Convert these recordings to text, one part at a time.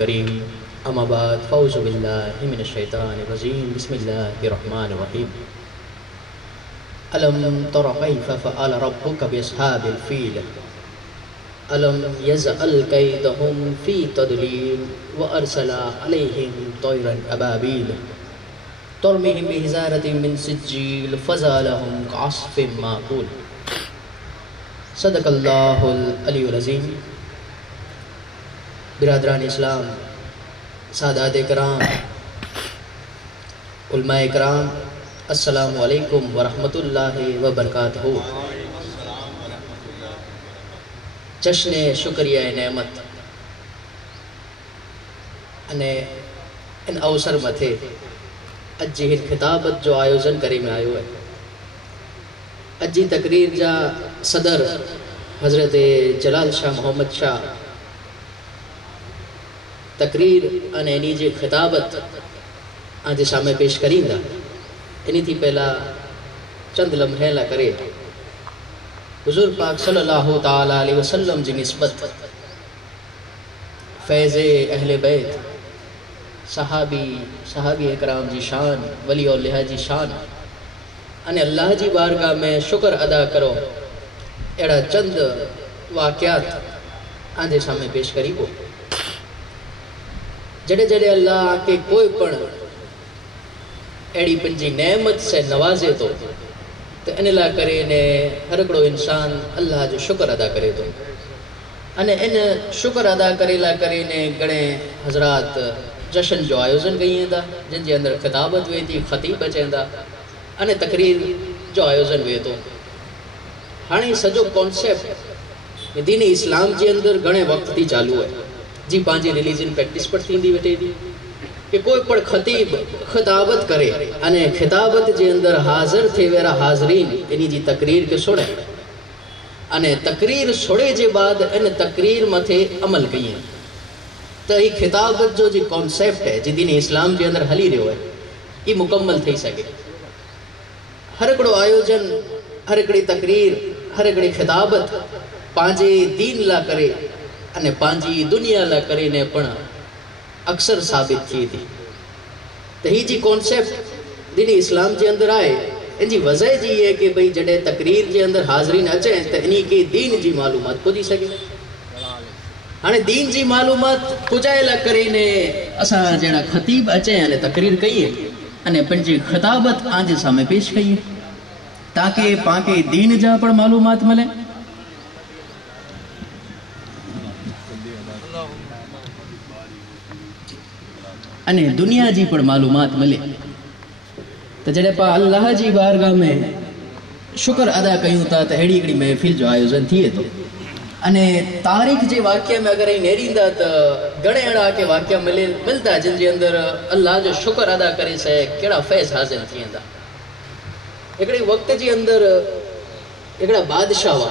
کریم اما بعد فاعوذ باللہ من الشیطان الرجیم بسم اللہ الرحمن الرحیم الم تر کیف فعل ربک باصحاب الفیل الم یجعل کیدہم فی تضلیل وارسل علیہم طیرا ابابیل ترمیہم بحجارۃ من سجیل فجعلہم کعصف مأکول صدق اللہ العلی العظیم۔ برادران اسلام، سادات کرام، علماء کرام، السلام علیکم ورحمۃ اللہ وبرکاتہ۔ جشن شکریہ نعمت انے ان اوسر متھے اج ہن خطابت جو آیوجن کرے میں آیو ہے۔ اجی تقریر جا صدر حضرت جلال شاہ محمد شاہ تقریر انے انہی جی خطابت آج سامنے پیش کریں گا۔ انہی تھی پہلا چند لمحے لا کرے حضور پاک صلی اللہ تعالیٰ علیہ وسلم جی نسبت فیض اہل بیت، صحابی اکرام جی شان، ولی اللہ جی شان انے اللہ جی بارگاہ میں شکر ادا کرو ایڑا چند واقعات آج سامنے پیش کری کو۔ جڑے جڑے اللہ کے کوئی پڑ ایڑی پنجی نعمت سے نوازے تو انلا کرے نے ہر کڑو انسان اللہ جو شکر ادا کرے تو ان شکر ادا کرے لا کرے نے گڑے حضرات جشن جو آیوجن گئی ہیں دا جن جے اندر خطابت ہوئی تھی، خطیب بچیں دا ان تقریر جو آیوجن ہوئے تو ہانے سجو کانسیپٹ دین اسلام جے اندر گھنے وقت تھی چالو ہے جی پانچے ریلیجن پریکٹس پر تھی دی وٹے دی کہ کوئی پڑ خطیب خطابت کرے انے خطابت جے اندر حاضر تھے ویرا حاضرین انہی جی تقریر کے سوڑے انے تقریر سوڑے جے بعد ان تقریر متھے عمل کئی ہیں تو یہ خطابت جو جی کانسیپٹ ہے جی دین اسلام جے اندر حلی رہو ہے یہ مکمل تھی سکے۔ ہر کڑو آیوجن، ہر کڑی تقریر، ہر کڑی خطابت پانچے دین لا کرے انے پانچی دنیا لا کرے نے پڑھا اکثر ثابت کی تھی۔ تو ہی جی کانسیپٹ دین اسلام جے اندر آئے ان جی وجہ جی ہے کہ بھئی جڑے تقریر جے اندر حاضرین اچھیں تو انہی کے دین جی معلومات کو جی سکے۔ ہانے دین جی معلومات کجائے لا کرے نے اسا جڑا خطیب اچھیں انے تقریر کئیے انے پنجی خطابت آنجے سامنے پیش کئیے تاکہ پاکے دین جا پر معلومات ملیں۔ انے دنیا جی پر معلومات ملے تو جڑے پا اللہ جی بارگاہ میں شکر ادا کیوں تا تو ہیڑی اکڑی محفل جو آیوجن تھی ہے تو انے تاریخ جی واقعہ میں اگر این نیرین دا تو گڑے اڑا کے واقعہ ملتا جن جی اندر اللہ جو شکر ادا کرے سے کیڑا فیض حاصل تھی دا۔ اکڑی وقت جی اندر اکڑا بادشاہ وا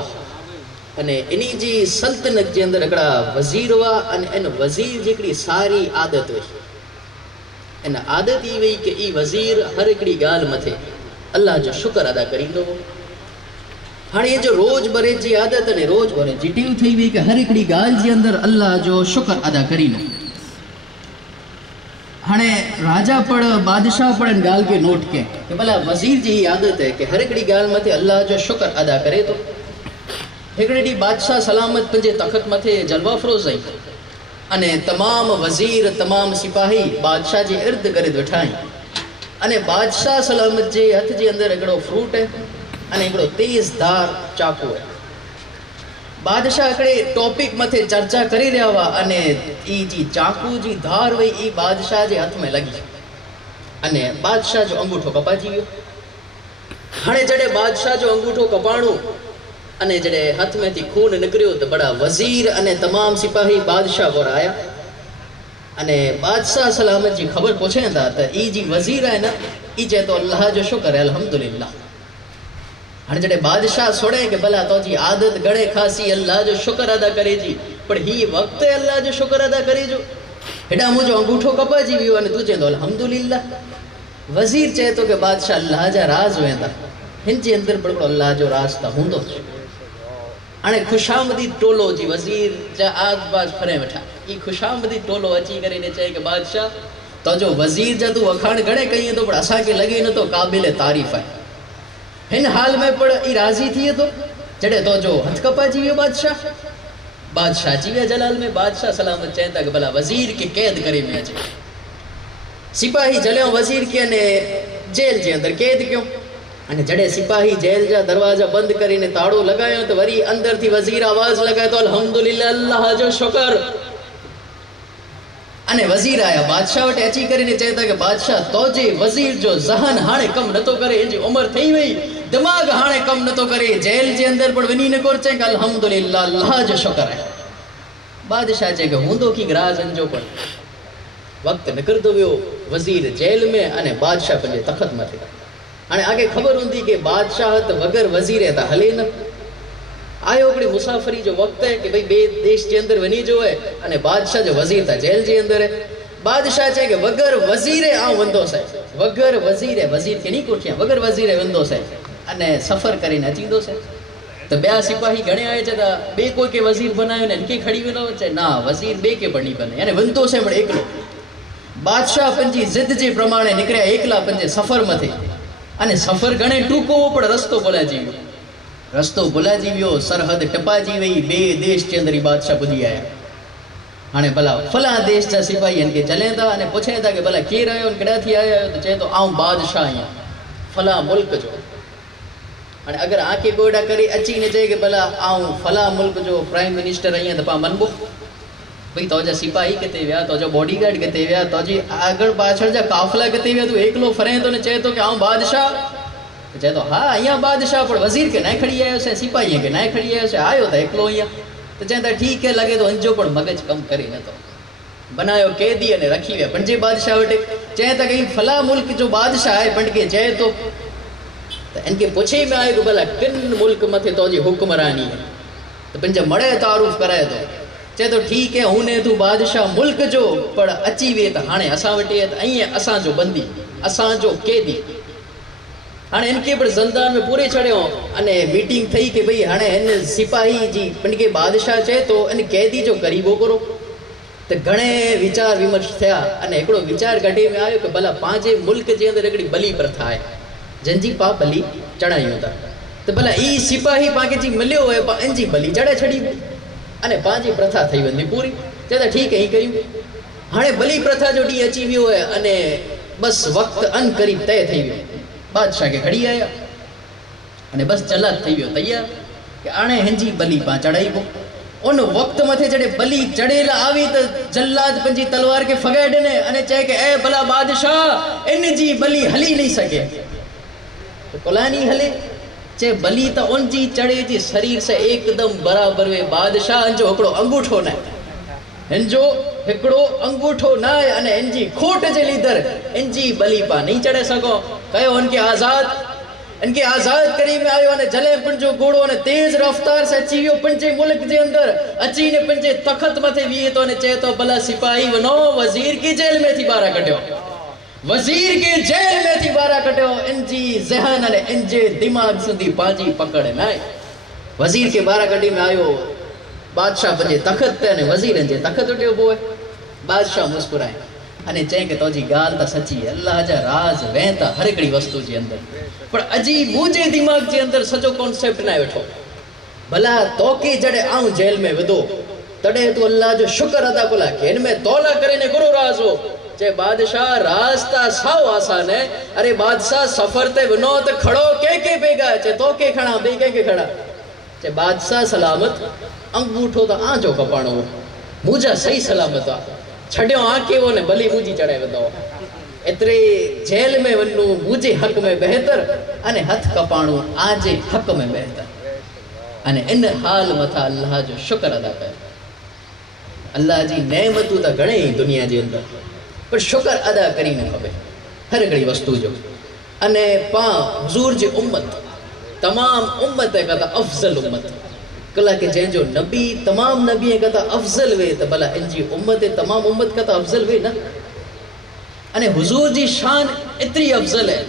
انے انہی جی سلطنت جی اندر اکڑا وزیر وا ان وزیر جی اکڑی ساری عادت ہوئی ان عادت ہی وئی کہ ای وزیر ہر اکڑی گال متھے اللہ جو شکر ادا کریں دو۔ ہانے یہ جو روز برے جی عادت نے روز برے جی ٹیو تھی وئی کہ ہر اکڑی گال جی اندر اللہ جو شکر ادا کریں دو۔ ہانے راجہ پڑھ بادشاہ پڑھن گال کے نوٹ کے کہ بلا وزیر جی عادت ہے کہ ہر اکڑی گال متھے اللہ جو شکر ادا کرے تو ہکڑی ڈی بادشاہ سلامت پنجے تخت متھے جلوہ فروز آئی انے تمام وزیر تمام سپاہی بادشاہ جی ارد گرد وٹھائیں انے بادشاہ سلامت جے ہتھ جی اندر اکڑو فروٹ ہے انے اکڑو تیز دار چاکو ہے۔ بادشاہ اکڑے ٹاپک متھے چرچا کری رہا ہوا انے ای جی چاکو جی دھار وئی ای بادشاہ جے ہتھ میں لگی انے بادشاہ جو انگوٹھو کپا جی گئے۔ ہانے جڑے بادشاہ جو انگوٹھو کپاڑو انے جڑے ہتھ میں تھی خون نکریو تو بڑا وزیر انے تمام سپاہی بادشاہ گور آیا انے بادشاہ سلامت جی خبر پوچھیں دا تا ای جی وزیر ہے نا ای جے تو اللہ جو شکر ہے الحمدللہ۔ ہر جڑے بادشاہ سوڑے کہ بلا تو جی عادت گڑے خاصی اللہ جو شکر ادا کرے جی پر ہی وقت ہے اللہ جو شکر ادا کرے جو ہیڈا مجھو انگوٹھو کپا جی بھی وانے تو چیں دو الحمدللہ۔ وزیر چاہے تو کہ بادشاہ اللہ جا راز ہوئے دا ہن جی اندر بڑھو اللہ جو راز تا ہوں دو हाणे खुशामदी टोलो जी वज़ीर जा आस पास फरे वेठा ई खुशामदी टोलो अची करे ने चए कि बादशाह तो जो वज़ीर जा तू अखाण घणे कई तो पर असा के लगे न तो काबिल तारीफ है हिन हाल में पर ई राजी थी तो जड़े तो जो हथ कपाजी वियो बादशाह जी विया जलाल में बादशाह सलामत चेता कि भला वज़ीर के कैद करे में अचे सिपाही जलियो वज़ीर के ने जेल जे अंदर कैद क्यों अने जड़े सिपाही जेल जा दरवाजा बंद करीने ताड़ो लगायो तो वरी अंदर थी वज़ीर आवाज लगाए तो अल्हम्दुलिल्लाह अल्लाह जो शुक्र अने वज़ीर आया बादशाह वटे अची करीने चेता कि बादशाह तोजे वज़ीर जो ज़हन हाणे कम नतो करे इनजी उम्र थई वई दिमाग हाणे कम नतो करे जेल जे अंदर पण वनी न कोर चे कि अल्हम्दुलिल्लाह अल्लाह जो शुक्र है बादशाह चे कि हुंदो की राजन जो पण वक्त निकरतो वियो वज़ीर जेल में अने बादशाह पंजे तख़त मथे हाणे आगे खबर हुंदी कि बादशाह त वगर वज़ीर त हले न आयो हिकिड़ी मुसाफ़िरी जो वक़्तु है कि भाई बे देश जे अंदर वनी जो है अने बादशाह जो वज़ीर त जेल जे अंदर है बादशाह चए कि वगर वज़ीरे आऊं वंदोसि वगर वज़ीरे वज़ीर के नहीं कोठियां वगर वज़ीरे वंदोसि अने सफ़र करे अचींदोसि तो ॿिया सिपाही घणे आए चे बे कोई के वज़ीर बनायो ने इनके खड़ी वेंदो चे ना वज़ीर बे के बनी बने यानी वंदोसि पण एकलो बादशाह पंजी जिद जे प्रमाणे निकरिया एकला पंजे सफ़र मथे अने सफ़र घणे टूको पण रस्तो भुलाजी वियो रस्तो भुलाजी वियो सरहद टपाजी वई बे देश जे अंदर बादशाह पुजी आया हाणे भला फला देश जा सिपाही इनके चले था अने पूछे था कि भला केर आयो केड़ा थी आया तो चए तो आऊं बादशाह आहियां फला मुल्क जो हाणे अगर आके गोड़ा करे अची ने चए कि भला आऊं फला मुल्क जो प्राइम मिनिस्टर आहियां त पा मनबो भाई तोजा सिपाही किथे विया तोजो बॉडीगार्ड किथे विया तोजी आगळ पाछळ जा काफला किथे विया तू एकलो फरे तो ने चए तो कि आऊं बादशाह चए तो हाँ अहियां बादशाह पण वज़ीर के ना खड़ी आयो से सिपाही के ना खड़ी आयो से आयो त एकलो अहियां तो चए ठीक है लगे तो अंजो पण मगज कम करे न तो बनायो कैदी अने रखी विया पंजे बादशाह वटे चए त कहीं फला मुल्क जो बादशाह है पंड के चए तो इनके पूछे में आयो कि भला किन मुल्क मथे तोजी हुक्मरानी है तो पंज मड़े तारुफ कराए तो चे तो ठीक है हुने तू बादशाह मुल्क जो पर अची वे त हाणे असां वटि त अईं असां जो बंदी असां जो कैदी हाणे इनके पर ज़ंदान में पूरे छड़ियो अने मीटिंग थई कि भाई हाणे इन सिपाही जी इनके बादशाह चे तो इन कैदी जो करीबो करो तो घणे विचार विमर्श थया अने एकड़ो विचार गढ़े में आयो कि भला पांजे मुल्क जे अंदर एकड़ी बली प्रथा है जंजी पा बली चढ़ायूं था तो भला ई सिपाही पाके जी मिलियो है पा इंजी बली चढ़े छड़ी अने पांजी प्रथा थई वंदी पूरी चए ठीक है ही कयूं हाणे बली प्रथा जो डी अची वियो है अने बस वक्त अन करीब तय थई वियो बादशाह के खड़ी आया अने बस जलाद थई वियो तैयार कि हाणे हिंजी बली पा चढ़ाईबो उन वक्त मथे जड़े बली चढ़ेला आवी तो जल्लाद पंजी तलवार के फगाए देने अने चाहे कि ए भला बादशाह इन जी बली हली नहीं सके तो कोलानी हले चे बली तो उनजी चढ़े जी शरीर से एकदम बराबर वे बादशाह जो हिकड़ो अंगूठो न हिंजो हिकड़ो अंगूठो न अने इनजी खोट जे लीदर इनजी बली पा नहीं चढ़े सको कयो इनके आजाद करीब में आयो ने जले पंजो घोड़ो ने तेज रफ्तार से अची वियो पंजे मुल्क जे अंदर अची ने पंजे तखत मथे वीए तो ने चे तो भला सिपाही वनो वजीर की जेल में थी बारा कटियो वजीर के जेल में थी बारा कटियो इनजी जहन ने इनजे दिमाग सुधी पाजी पकड़ न वजीर के बारा कटी में आयो बादशाह पंजे तखत ते ने वजीर जे तखत उठियो बोए बादशाह मुस्कुराए अने चए के तोजी गाल त सच्ची अल्लाह जा राज वें त हर एकड़ी वस्तु जे अंदर पर अजी मुझे दिमाग जे अंदर सजो कॉन्सेप्ट ना वेठो भला तोके जड़े आऊं जेल में विदो तड़े तू अल्लाह जो शुक्र अदा कोला के इनमें तौला करे ने गुरु राज हो चे बादशाह रास्ता साव आसान है अरे बादशाह सफर ते वनो त खड़ो के बेगा चे तोके खड़ा बे के खड़ा चे बादशाह सलामत अंगूठो त आजो कपाणो मुजा सही सलामत आ छड़ियो आके वो ने बली मुजी चढ़े वदो एतरे जेल में वनु मुजे हक में बेहतर अने हथ कपाणो आजे हक में बेहतर अने इन हाल मथा अल्लाह जो शुक्र अदा कर अल्लाह जी नेमतू त घणे दुनिया जे अंदर पर शुक्र अदा करी न खबे हर घड़ी वस्तु जो अने पा हुजूर जी उम्मत तमाम उम्मत का अफजल उम्मत कला के जैन जो नबी तमाम नबी का अफजल वे तो भला इनजी उम्मत तमाम उम्मत का अफजल वे ना अने हुजूर जी शान इतनी अफजल है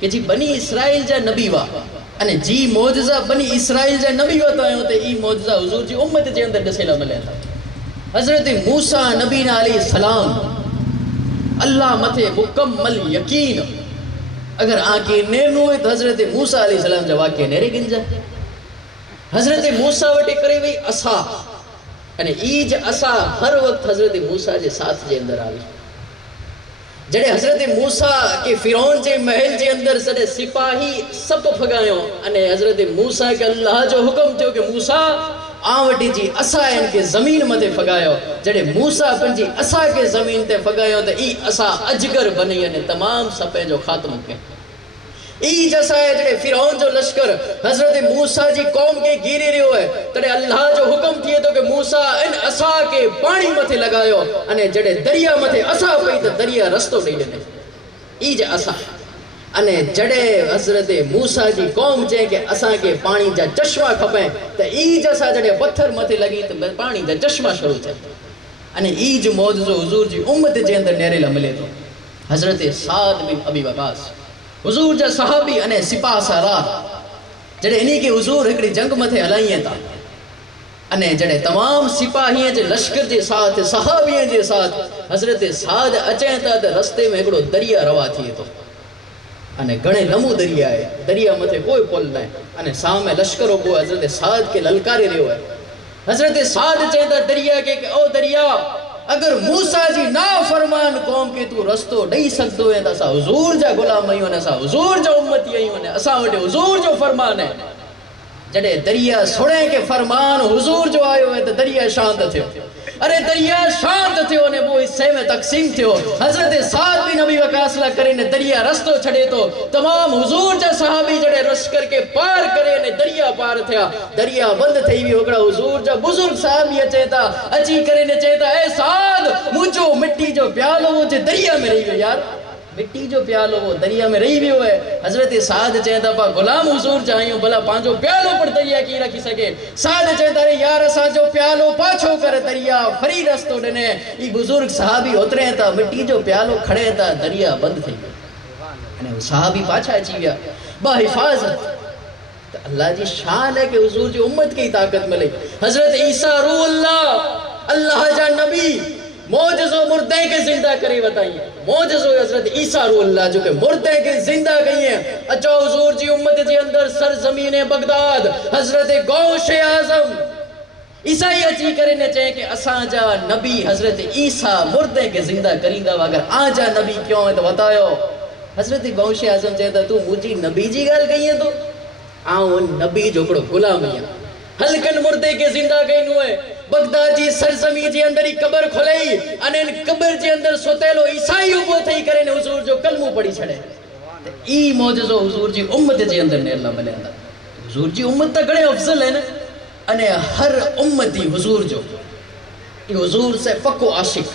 कि जी बनी इसराइल जा नबी वा अने जी मौजज़ा बनी इसराइल जे नबी वतायो ते ई मौजज़ा हुजूर जी उम्मत जे अंदर दसेला मिले था। हजरत मूसा नबी अलैहि सलाम अल्लाह मथे मुकम्मल यकीन अगर आके नेनो तो हजरत मूसा अलैहि सलाम जा वाक्य नेरे गिंजा। हजरत मूसा वटे करे वही असा अने ई ज असा हर वक्त हजरत मूसा जे साथ जे अंदर आवी। जड़े हजरत मूसा के फिरौन जे महल जे अंदर सदे सिपाही सब फगायो अने हजरत मूसा के अल्लाह जो हुक्म थियो कि मूसा आवटी जी असा इनके जमीन मथे फगायो। जड़े मूसा पंजी असा के जमीन ते फगायो तो ई असा अजगर बनी अने तमाम सपे जो खात्मो के ई जैसा है जड़े फिरौन जो लश्कर हजरत मूसा जी कौम के गिरी रहो है तड़े अल्लाह जो हुक्म थिए तो कि मूसा इन असा के पानी मथे लगायो अने जड़े दरिया मथे असा पई तो दरिया रस्तो दई दे ई ज असा अने जड़े हजरत मूसा जी कौम जे के असा के पानी जा चश्मा खपे तो ई जैसा जड़े पत्थर मथे लगी तो पानी जा चश्मा शुरू थे अने ई ज मौजूद हुजूर जी उम्मत जे अंदर नेरेला मिले तो हजरत साद बिन अबी वकास हुजूर जा सहाबी अने सिपाह सालार जड़े इन्हीं के हुजूर एकड़ी जंग मथे हलाइए था अने जड़े तमाम सिपाहियों जे लश्कर जे साथ सहाबियों जे साथ हजरत साद अचे था तो रस्ते में एकड़ो दरिया रवा थिए तो अने घणे लंबो दरिया है दरिया मथे कोई पुल न अने सामे लश्कर को हजरत साद के ललकारी रहो है। हजरत साद चेता दरिया के ओ दरिया अगर मूसा जी ना फरमान कौम के तू रस्तो दई सकदो है असा हुजूर जा गुलाम आयो ने असा हुजूर जो उम्मती आयो ने असा वटे हुजूर जो फरमान है। जड़े दरिया सुने के फरमान हुजूर जो आयो है तो दरिया शांत थियो। अरे दरिया शांत थियो ने वो हिस्से में तकसीम थियो। हजरत साद बिन अबी वकास ला करे ने दरिया रस्तो छड़े तो तमाम हुजूर जा सहाबी जड़े रश करके पार करे ने दरिया पार थिया। दरिया बंद थई वी ओकड़ा हुजूर जा बुजुर्ग सहाबी अचेता अची करे ने चेता ए साद मुझो मिट्टी जो प्यालो वो जे दरिया में रही गयो यार मिट्टी जो प्यालो वो दरिया में रही वियो है। हजरत साद चेता पा गुलाम हुजूर जाइयो भला पांजो प्यालो पर दरिया की रखी सके। साद चेता रे यार असा जो प्यालो पाछो कर दरिया फरी रस्तो डने ई बुजुर्ग सहाबी उतरे था मिट्टी जो प्यालो खड़े था दरिया बंद थी अने सहाबी पाछा अची गया बा हिफाजत। तो अल्लाह जी शान है कि हुजूर जी उम्मत की ताकत मिली। हजरत ईसा रूहुल्लाह अल्लाह जा नबी मौजज़ो मुर्दे के जिंदा करे बताइए मौजज़ो हजरत ईसा रूहुल्लाह जो के मुर्दे के जिंदा गई है। अचो हुजूर जी उम्मत के अंदर सरजमीन बगदाद हजरत गौश आजम ईसाई अची करे ने चाहे कि असा जा नबी हजरत ईसा मुर्दे के जिंदा करींदा अगर आजा नबी क्यों है तो बतायो। हजरत गौश आजम चेता तू मुझी नबी जी गाल कही है तो आओ नबी जोकड़ो गुलाम है हलकन मुर्दे के जिंदा गई नु है। बगदाद जी सरजमी जे अंदर ही कब्र खोलई अने कब्र जे अंदर सोतेलो ईसाई उबो थई करे ने हुजूर जो कलमो पढ़ी छड़े ई मौजज़ो हुजूर जी उम्मत जे अंदर नेला मिलेंदा। हुजूर जी उम्मत त घणे अफजल है न अने हर उम्मती हुजूर जो ई हुजूर से पक्को आशिक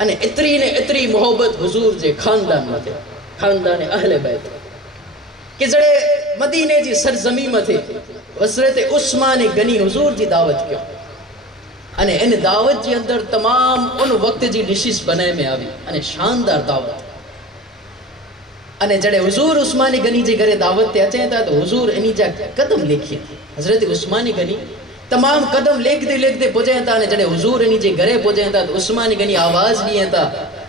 अने इतरी ने इतरी मोहब्बत हुजूर जे खानदान मथे खानदान अहले बैत कि जड़े मदीने जी सरजमी मथे हजरत उस्मान गनी हुजूर जी दावत क्यों अने इन दावत जी अंदर तमाम उन वक्त जी डिशिस बनाए में आवी अने शानदार दावत अने जड़े हुजूर उस्मानी गनी जे घरे दावत ते अचे था तो हुजूर इनी जा कदम लिखिए हजरत उस्मानी गनी तमाम कदम लेखते लेखते पुजे था अने जड़े हुजूर इनी जे घरे पुजे था तो उस्मानी गनी आवाज दिए था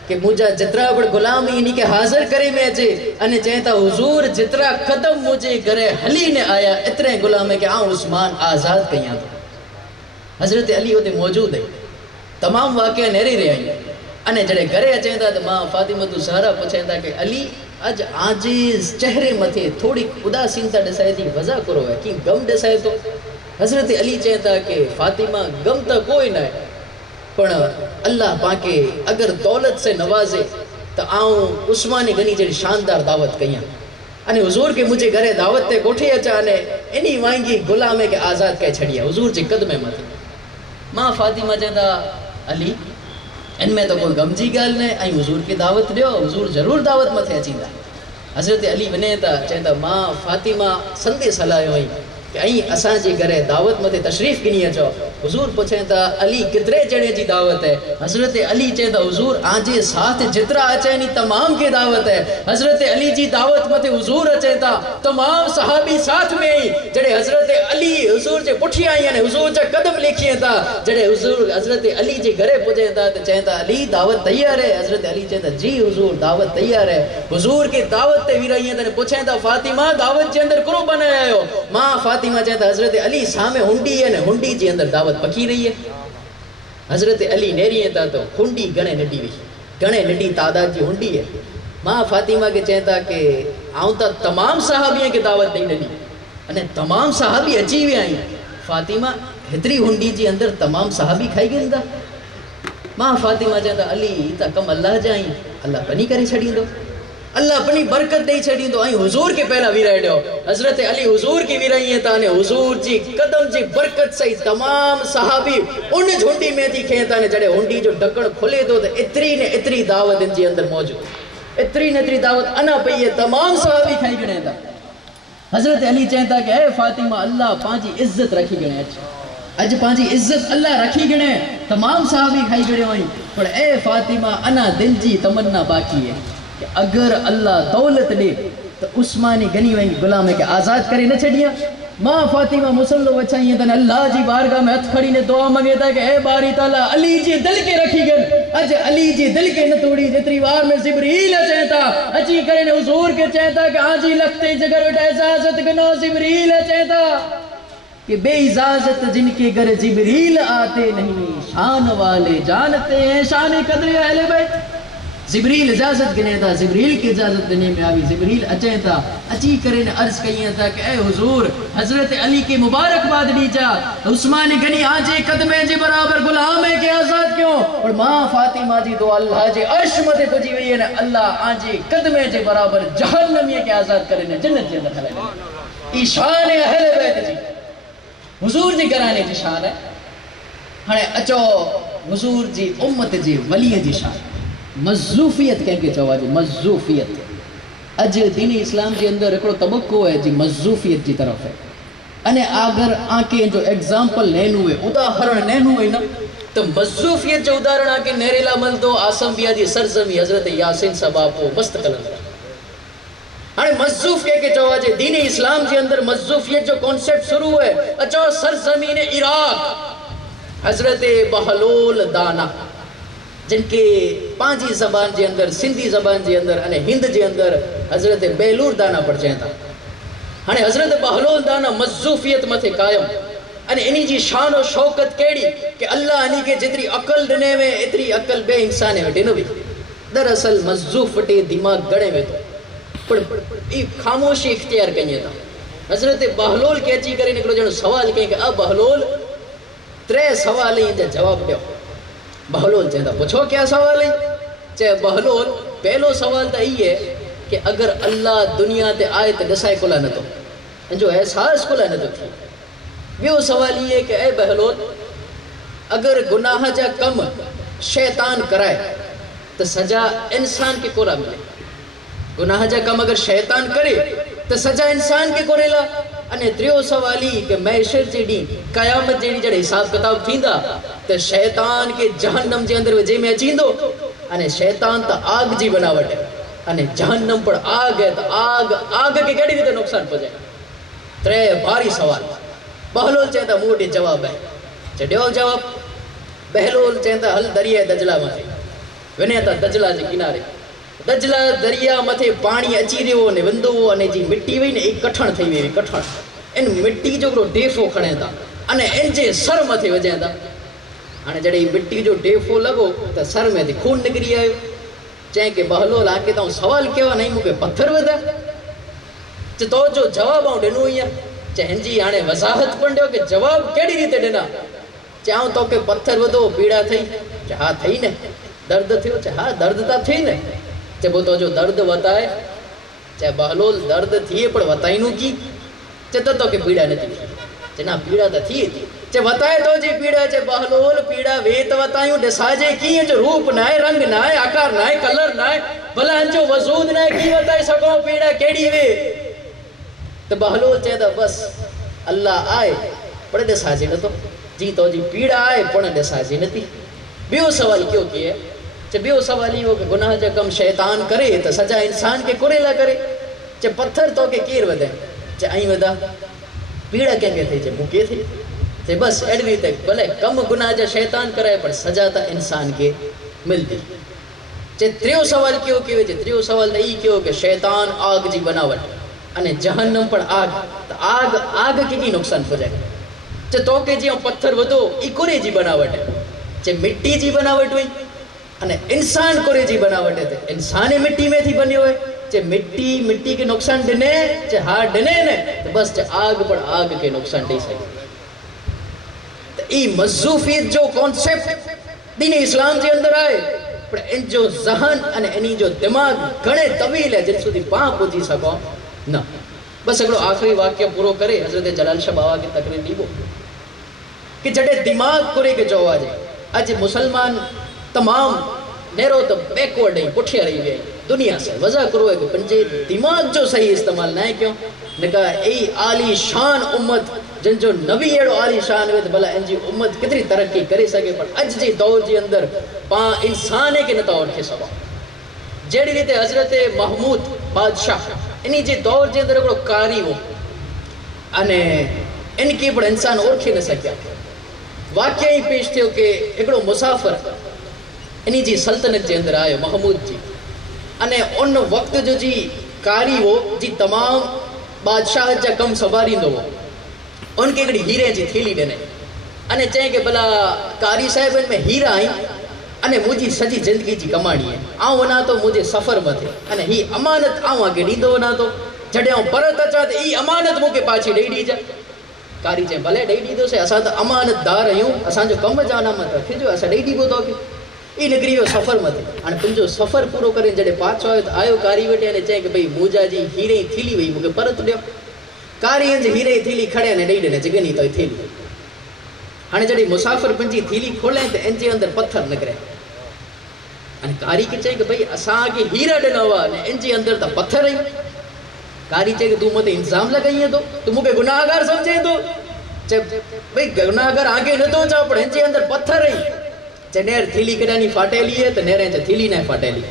कि मुझा जितरा बड़ गुलाम इनी के हाजिर करे में अचे अने चेता हुजूर जितरा कदम मुझे घरे हली ने आया इतने गुलाम है कि आ उस्मान आजाद कया तो हजरत अली उते मौजूद है तमाम वाक़या नेरी रही अने जड़े घरे अचे था तो मां फातिमतु ज़हरा पूछे था कि अली अज आजीज चेहरे मथे थोड़ी उदासीनता दसाए थी वजह करो है कि गम दसाए तो हजरत अली चेता कि फातिमा गम तो कोई ना है पर अल्लाह पाके अगर दौलत से नवाजे तो आऊं उस्मानी गनी जड़ी शानदार दावत कया अने हुजूर के मुझे घरे दावत ते कोठे अचा ने इनी वांगी गुलामे के आजाद कह छड़िया हुजूर जी कदमे मथे मां फातिमा चेता अली इनमें तो कोई गमजी गाल ने आई हुजूर की दावत दियो हुजूर जरूर दावत मथे अचींदा। हजरत अली वने था चेता मां फातिमा संदेश हलायो हुई कि आई असा जे घरे दावत मथे तशरीफ गिनी अचो حضور پوچھیں تا علی کترے جڑے جی دعوت ہے؟ حضرت علی چاہے تا حضور آجے ساتھ جترا اچھے نہیں تمام کے دعوت ہے. حضرت علی جی دعوت متے حضور اچھے تا تمام صحابی ساتھ میں ہی جڑے حضرت علی حضور جے پٹھی آئی ہیں حضور جے قدم لکھیں تا جڑے حضور حضرت علی جی گھرے پوچھیں تا چاہے تا علی دعوت تیار ہے. حضرت علی چاہے تا جی حضور دعوت تیار ہے. حضور کی دعوت تے بھی رہی ہیں تے پوچھیں تا فاطمہ دعوت جے اندر کرو بنایا ہو؟ ماں فاطمہ چاہے تا حضرت علی سامنے ہنڈی ہے نا ہنڈی جے اندر دعوت پکی رہی ہے. حضرت علی نیری ہیں تا تو ہنڈی گھنے نڈی بھی گھنے نڈی تعداد جی ہنڈی ہے. ماں فاطمہ کے چاہتا کہ آؤں تا تمام صحابیوں کی دعوت نہیں ڈلی انہیں تمام صحابی اچھی ہوئے آئیں. فاطمہ ہتری ہنڈی جی اندر تمام صحابی کھائی گئے دا. ماں فاطمہ چاہتا علی تا کم اللہ جائیں اللہ پنی کرے چھڑیں دو اللہ اپنی برکت دے چھڑیں دو. آئیں حضور کے پہلا بھی رہے دو. حضرت علی حضور کی بھی رہی ہیں تانے حضور جی قدم جی برکت سے تمام صحابی ان جھنڈی میں تھی کھیں تانے جڑے ہنڈی جو ڈکڑ کھلے دو اتری نے اتری دعوت ان جی اندر موجود اتری نے اتری دعوت انا پئی ہے تمام صحابی کھائی گنے دا. حضرت علی چاہتا کہ اے فاطمہ اللہ پانچی عزت رکھی گنے اج پانچی عزت اللہ رکھی گنے تمام صحابی کھائی گنے ہوئیں. پر اے فاطمہ انا دل جی تمنا باقی ہے کہ اگر اللہ دولت دے تو عثمانی گنی ہوئیں غلام ہے کہ آزاد کرے نہ چھڑیاں. ماں فاطمہ مسلو بچائیں تن اللہ جی بارگاہ میں ہتھ کھڑی نے دعا منگے تھا کہ اے باری تعالیٰ علی جی دل کے رکھی گن اج علی جی دل کے نہ توڑی جتری وار میں جبریل چاہتا اچھی کرے نے حضور کے چاہتا کہ آجی لگتے جگر اٹھا اجازت گنو جبریل چاہتا کہ بے اجازت جن کے گھر جبریل آتے نہیں شان والے جانتے ہیں شان قدر اہل بیت. جبریل اجازت گنے تھا جبریل کی اجازت دینے میں آوی جبریل اچھے تھا اچھی کرے نے عرض کہیے تھا کہ اے حضور حضرت علی کے مبارک باد دیجا عثمان گنی آجے قدمیں جی برابر غلام ہے کہ آزاد کیوں. اور ماں فاطمہ جی دو اللہ جی عرش مدے پجی ہوئی ہے اللہ آجے قدمیں جی برابر جہنم یہ کہ آزاد کرے نے جنت جی اندر کھلے ایشان اہل بیت جی حضور جی گرانے جی شان ہے. ہنے اچو حضور جی امت جی ولی جی شان مضوفیت کہیں کہ چوا جی مضوفیت اج دین اسلام جی اندر ایکڑو طبقو ہے جی مضوفیت جی طرف ہے. انے اگر آنکے جو ایگزامپل نینو ہے اداہرن نینو ہے نا تو مضوفیت جو اداہرن آنکے نیریلا ملدو آسم بیا جی سرزمی حضرت یاسین صبابو مست کلندر. ہنے مضوفیت کے چوا جی دین اسلام جی اندر مضوفیت جو کانسیپٹ شروع ہے اچھو سرزمین عراق حضرت بہلول دانا جن کے پانچی زبان جے اندر سندھی زبان جے اندر انہیں ہند جے اندر حضرت بیلور دانا پڑھ جائیں تھا. ہنے حضرت بہلول دانا مضوفیت متھے قائم انہیں انہی جی شان و شوکت کیڑی کہ اللہ انہی کے جتری عقل دنے میں اتری عقل بے انسانے میں دنو بھی دراصل مضوف ٹے دماغ گڑے میں تو پر خاموشی اختیار کہیں تھا. حضرت بہلول کے اچھی کریں نکلو جنہوں سوال کہیں کہ اب بہلول 3 سوال ہیں جا جواب دیو. بہلول چاہتا پوچھو کیا سوال ہے؟ چاہے بہلول پہلو سوال تا ہی ہے کہ اگر اللہ دنیا تے آئے تے دسائے کلا نہ تو جو احساس کلا نہ تو تھی. بیو سوال یہ ہے کہ اے بہلول اگر گناہ جا کم شیطان کرائے تو سجا انسان کے کورا ملے. گناہ جا کم اگر شیطان کرے تو سجا انسان کے کورے لا. انہیں تریو سوالی کہ محشر جیڑی قیامت جیڑی جڑے حساب کتاب تھیندا تو شیطان کے جہنم جے اندر وجہ میں اچین دو. انہیں شیطان تا آگ جی بناوٹ ہے انہیں جہنم پر آگ ہے تو آگ کے کیڑی بھی نقصان پہنچے. 3 بھاری سوال بہلول چاہتا موٹی جواب ہے چڑیو جواب. بہلول چاہتا حل دریا دجلہ مجھے ونے تا دجلہ جی کنارے دجلہ دریا متھے پانی اچی رہو نے وندو انے جی مٹی وئی نے ایک کٹھن تھی وئی کٹھن ان مٹی جو ڈیفو کھڑے تا انے ان جے سر متھے وجھیں تا. ہنے جڑے مٹی جو ڈیفو لگو تو سر میں تھی خون نکری آئے. چاہیں کہ بہلول آکے تا سوال کیا نہیں مجھے پتھر ودا چاہ تو جو جواب آؤں ڈنو ہی ہے چاہیں جی آنے وضاحت پڑھ دیو کہ جواب کیڑی دیتے ڈنا. چاہوں تو کہ پتھر ودو پیڑا تھی چاہاں تھی نے درد تھیو چاہاں درد تا تھی نے چاہ وہ تو جو درد وطائے چاہے بہلول درد تھیے پڑ وطائی نو کی چاہ تو کہ پیڑا نہیں تھی چاہ پیڑا تا تھی تھی چاہ وطائے تو جی پیڑا چاہ بہلول پیڑا ویت وطائیوں ڈساجے کی ہیں جو روپ نائے رنگ نائے آکار نائے کلر نائے بھلا انجو وزود نائے کی وطائے سکوں پیڑا کیڑی وے. تو بہلول چاہتا بس اللہ آئے پڑے ڈساجے نہ تو जी तो जी पीड़ा है पण ॾसाइजे नथी। ॿियो सवाल कयो कीअं चे ॿियो सवाल इहो कि गुनाह जा कम शैतान करे त सजा इंसान खे कोड़े ला करे। चे पत्थर तोखे केरु वधाए चे आई वधा पीड़ा कंहिंखे थिए चे मूंखे थिए चे बस अहिड़ी रीते भले कम गुनाह जा शैतान कराए पर सजा त इंसान खे मिलंदी। चे टियों सवाल कयो कि टियों सवाल त ई कयो कि शैतान आग जी बनावट अने जहन्नम पण आग त आग आग खे नुक़सान पहुचाए। चे तोखे जीअं पत्थर वधो ई कुरे जी बनावट है। चे मिट्टी जी बनावट हुई अने इंसान कुरे जी बनावट है। इंसान मिट्टी में थी बनियो है। चे मिट्टी के नुक़सान ॾिने चे हा ॾिने न तो बस चे आग पर आग के नुक़सान ॾेई सके। तो ई मज़ूफियत जो कॉन्सेप्ट दीन इस्लाम जे अंदर आए पर इन जो ज़हन अने इन जो दिमाग घणे तवील है जिन सुधी पां पुजी सको न। बस हिकिड़ो आख़िरी वाक्य पूरो करे हज़रत जलाल शाह बाबा खे तकरीर ॾीबो कि जॾहिं दिमाग कुरे के चओ आहे अॼु मुसलमान तमाम नेरो तो बैकवर्ड है पुठिया रही गए दुनिया से। वजह करो है कि पंजे दिमाग जो सही इस्तेमाल ना है क्यों निका ए आली शान उम्मत जिन जो नबी एड़ो आली शान वे भला इन जी उम्मत कितनी तरक्की करे सके पर अज जे दौर जे अंदर पा इंसान के नता और के सवा जेड़ी रीते हजरत महमूद बादशाह इनी जे दौर जे अंदर एड़ो कारी हो अने इनके पर इंसान ओरखे न सकिया। वाकई ही पेश थियो कि एकड़ो मुसाफिर इन्हीं जी सल्तनत के अंदर आयो महमूद जी अने उन वक्त जो जी कारी वो जी तमाम बादशाह जा कम संभालींदो हो उनके हिकिड़ी हीरे जी थैली ॾिने अने चई कि भला कारी साहिबनि में हीरा आई अने मुंहिंजी सॼी ज़िंदगी जी कमाणी है आउं वञा तो मुंहिंजे सफ़र मथे अने ही अमानत आउं अॻे ॾींदो वञा तो जॾहिं आउं परत अचां त ई अमानत मूंखे पाछी ॾेई ॾीजा। कारी चई भले ॾेई ॾींदोसीं असां त अमानतदार आहियूं असांजो कम जा अनामत रखिजो असां ॾेई ॾीबो तोखे। ई निकिरी वियो सफ़र मथे हाणे तुंहिंजो सफ़र पूरो करे जॾहिं पाछो आयो त आयो कारी वटि अने चई कि भई मूजा जी हीरे जी थैली हुई मूंखे परत ॾियो। कारी जी हीरे जी थैली खणे अने ॾेई ॾिने चिगनी तो थैली। हाणे जॾहिं मुसाफ़िर पंहिंजी थैली खोले त इन जे अंदरि पत्थर निकिरे अने कारी खे चई कि भई असांखे हीरा ॾिना हुआ अने इन जे अंदरि त पत्थर आई। कारी चई कि तूं मूं ते इल्ज़ाम लॻाईं थो तूं मूंखे गुनाहगार सम्झे थो। चए भई गुनाहगार आगे नथो चओ पर इन जे अंदरि पत्थर आई। चे नेर थैली कॾहिं फाटेली है तो नेरे चे थैली न फाटेली।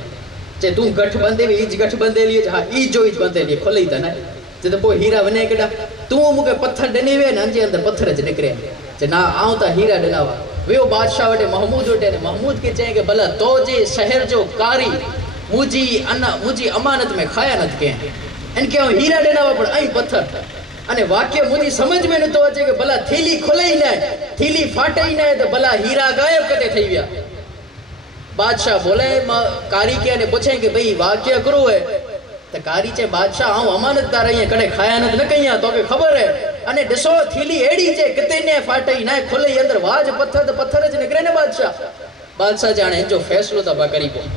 चे तू गठ बंदे ईज गठ बंदेली है हाँ ईज जो ईज बंदेली खोली त न चे तो पोइ हीरा वने केॾा तू मूंखे पत्थर ॾिनी वे न जे अंदरि पत्थर च निकिरे। चे ना आउं त हीरा ॾिना हुआ। वियो बादशाह वटि महमूद वटि अने महमूद खे चई कि भला तो जे शहर जो कारी मुंहिंजी अमानत में खाया न कयईं इनके आउं हीरा ॾिना हुआ पर ऐं पत्थर अने वाक्य मुझी समझ में नथो अचे कि भला थैली खोले ही न थैली फाटे ही न तो भला हीरा गायब कदे थी विया। बादशाह बोले कारी के अने पूछे कि भाई वाक्य करो है तो कारी चे बादशाह आऊं अमानतदार आहियां कॾहिं खयानत न कई आहे तोखे ख़बर है अने ॾिसो थैली अहिड़ी चे किथे न फाटे ही न खोले ही अंदर वाज पत्थर तो पत्थर च निकिरे न। बादशाह जाने जो फैसलो था पा करी पो।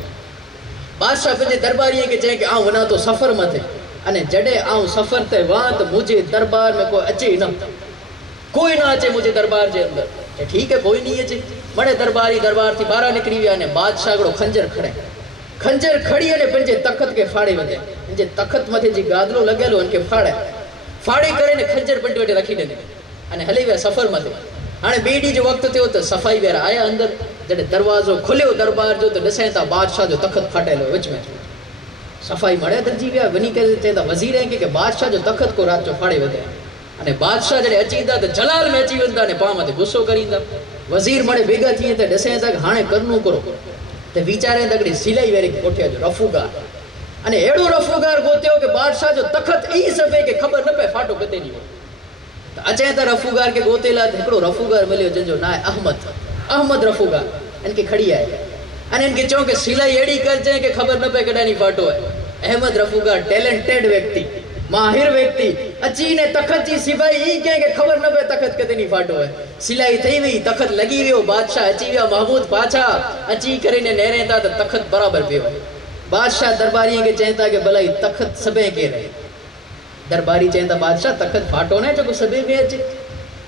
बादशाह पंहिंजे दरबारीअ खे चई कि आऊं वञा तो सफ़र मथे अने जॾहिं आऊं सफ़र ते वहां तो मुझे दरबार में कोई अचे न कोई ना अचे मुझे दरबार के अंदर। ठीक है कोई नहीं अचे बड़े दरबारी दरबार थी बाहर निकरी विया ने बादशाह हिकिड़ो खंजर खड़ी अने पंहिंजे तख़त के फाड़े वञे पंहिंजे तख़त मथे जी गादलो लॻियल हो उनखे फाड़े करे ने खंजर पंहिंजे वटि रखी ॾिनी अने हली विया सफ़र मथे। हाणे ॿिए ॾींहं जो वक़्तु थियो त सफ़ाई वारा आया अंदर जॾहिं दरवाज़ो खुलियो दरबार जो तो ॾिसनि था बादशाह जो तख़त फाटियल हो विच में। सफ़ाई मड़े दर्जी विया वञी करे चई त वज़ीर आहिनि कि बादशाह जो तख़त को राति जो फाड़े वधे अने बादशाह जॾहिं अची ईंदा त जलाल में अची वेंदा अने पाण मथे गुस्सो करींदा। वज़ीर मड़े भेगा थी त ॾिसनि था हाणे करणो करो त वीचारे त हिकिड़ी सिलाई वारे खे कोठिया जो रफ़ूगार अने अहिड़ो रफ़ूगार गोतियो कि बादशाह जो तख़त ई सभे खे ख़बर न पए फाटो किथे ॾींहुं त अचे त रफ़ूगार खे गोते लाइ त हिकिड़ो रफ़ूगार मिलियो जंहिंजो नालो आहे अहमद रफ़ूगार इनके खड़ी आए अने इनके चो कि सिलाई अड़ी कर जाए कि खबर न पे कॾहिं फाटो है। अहमद रफ़ूगार टैलेंटेड व्यक्ति माहिर व्यक्ति अची ने तख़त जी सिपाही ई के खबर न पे तख़त किथे नहीं फाटो है। सिलाई थी वई तख़त लगी वियो बादशाह अची विया महमूद पाछा अची करे ने नेरे था तो तख़त बराबर पियो है। बादशाह दरबारी के चवनि था कि भला तख़त सभे के रहे दरबारी चवनि था बादशाह तख़त फाटो न जो सभे में अचे।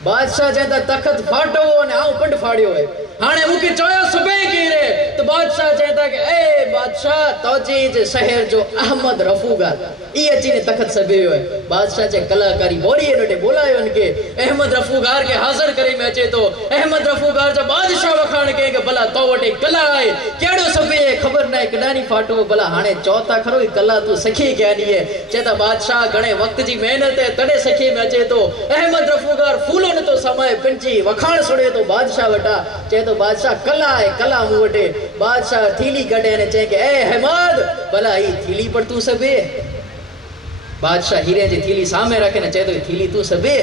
बादशाह चवनि था तख़त फाटो ने आऊं पिंड फाड़ियो है हाणे मूंखे चयो सुबह की रे तो बादशाह चवंदा कि ए बादशाह तौजे जे शहर जो अहमद रफूगार ई अची ने तख़त सबियो है। बादशाह जे कलाकारी बोरी नोटे बोलायो इनके अहमद रफूगार के हाजिर करे में अचे तो अहमद रफूगार जो बादशाह वखाण के भला तो वटे कला है केड़ो सबे खबर ना कडानी फाटो भला हाणे चौथा खरो कला तू सखी क्यानी है चेता बादशाह घणे वक्त जी मेहनत है तड़े सखी में अचे तो अहमद रफूगार फूलो न तो समय पिंची वखाण सुणे तो बादशाह वटा चे तो बादशाह कला है कला मु वटे बादशाह थीली कढे ने चे के ए अहमद भला ई थीली पर तू सबे बादशाह हीरे जी थीली सामे रखे ने चे तो थीली तू सबे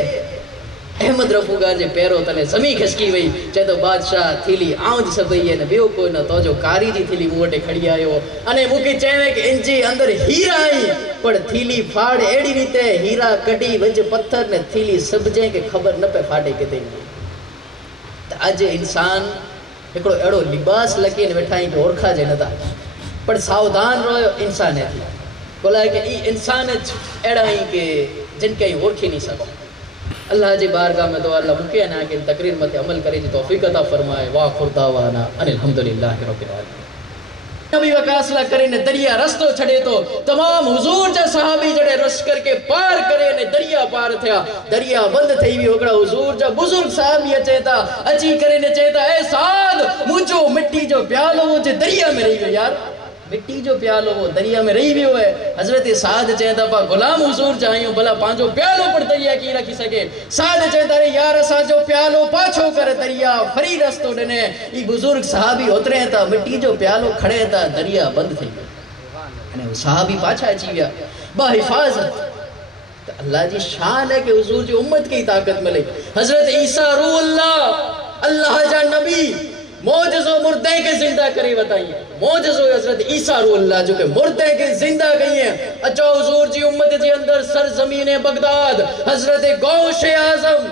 अहमद रफूगार जे पैरों तले जमी खिसकी वई चे तो बादशाह थीली आउं सबई ने बियो कोई न तो जो कारी जी थीली मु वटे खड़ी आयो अने मुके चेवे के इंजी अंदर हीरा आई पर थीली फाड़ एड़ी रीते हीरा कडी वज पत्थर ने थीली सब जे के खबर न पे फाटे किते आज इंसान एकड़ो एड़ो लिबास लकीन वेठा के ओरखा जे नता पर सावधान रहो इंसान है बोला कि ई इंसान एड़ा ही के जिनके ओरखी नहीं सको अल्लाह जी बारगाह में दुआ अल्लाह मुके ना के तकरीर मते अमल करे जी तौफीक अता फरमाए वा खुरदावाना अल्हम्दुलिल्लाह रब्बिल आलमीन। नबी वकासला करे ने दरिया रस्तो छड़े तो तमाम हुजूर जा सहाबी जड़े रस करके पार करे ने दरिया पार थया दरिया बंद थई वी ओकड़ा हुजूर जा बुजुर्ग सहाबी अचेता अची करे ने चेता ए साद मुझो मिट्टी जो प्यालो वो जे दरिया में रही यार मिट्टी जो प्यालो वो दरिया में रही वियो है हजरत साद चेता पा गुलाम हुजूर जायो भला पांजो प्यालो पर दरिया की रखी सके साद चेता रे यार असा जो प्यालो पाछो कर दरिया फरी रस्तो डने ई बुजुर्ग सहाबी उतरे था मिट्टी जो प्यालो खड़े था दरिया बंद थी अने सहाबी पाछा अची गया बा हिफाजत अल्लाह जी शान है कि हुजूर जी उम्मत की ताकत मिले हजरत ईसा रूहुल्लाह अल्लाह जा नबी मौजज़ो मुर्दे के जिंदा करे बताइए मौजज़ो हजरत ईसा रूहुल्लाह जो के मुर्दे के जिंदा गई है अचो हुजूर जी उम्मत जे अंदर सरजमीन बगदाद हजरत गौश आजम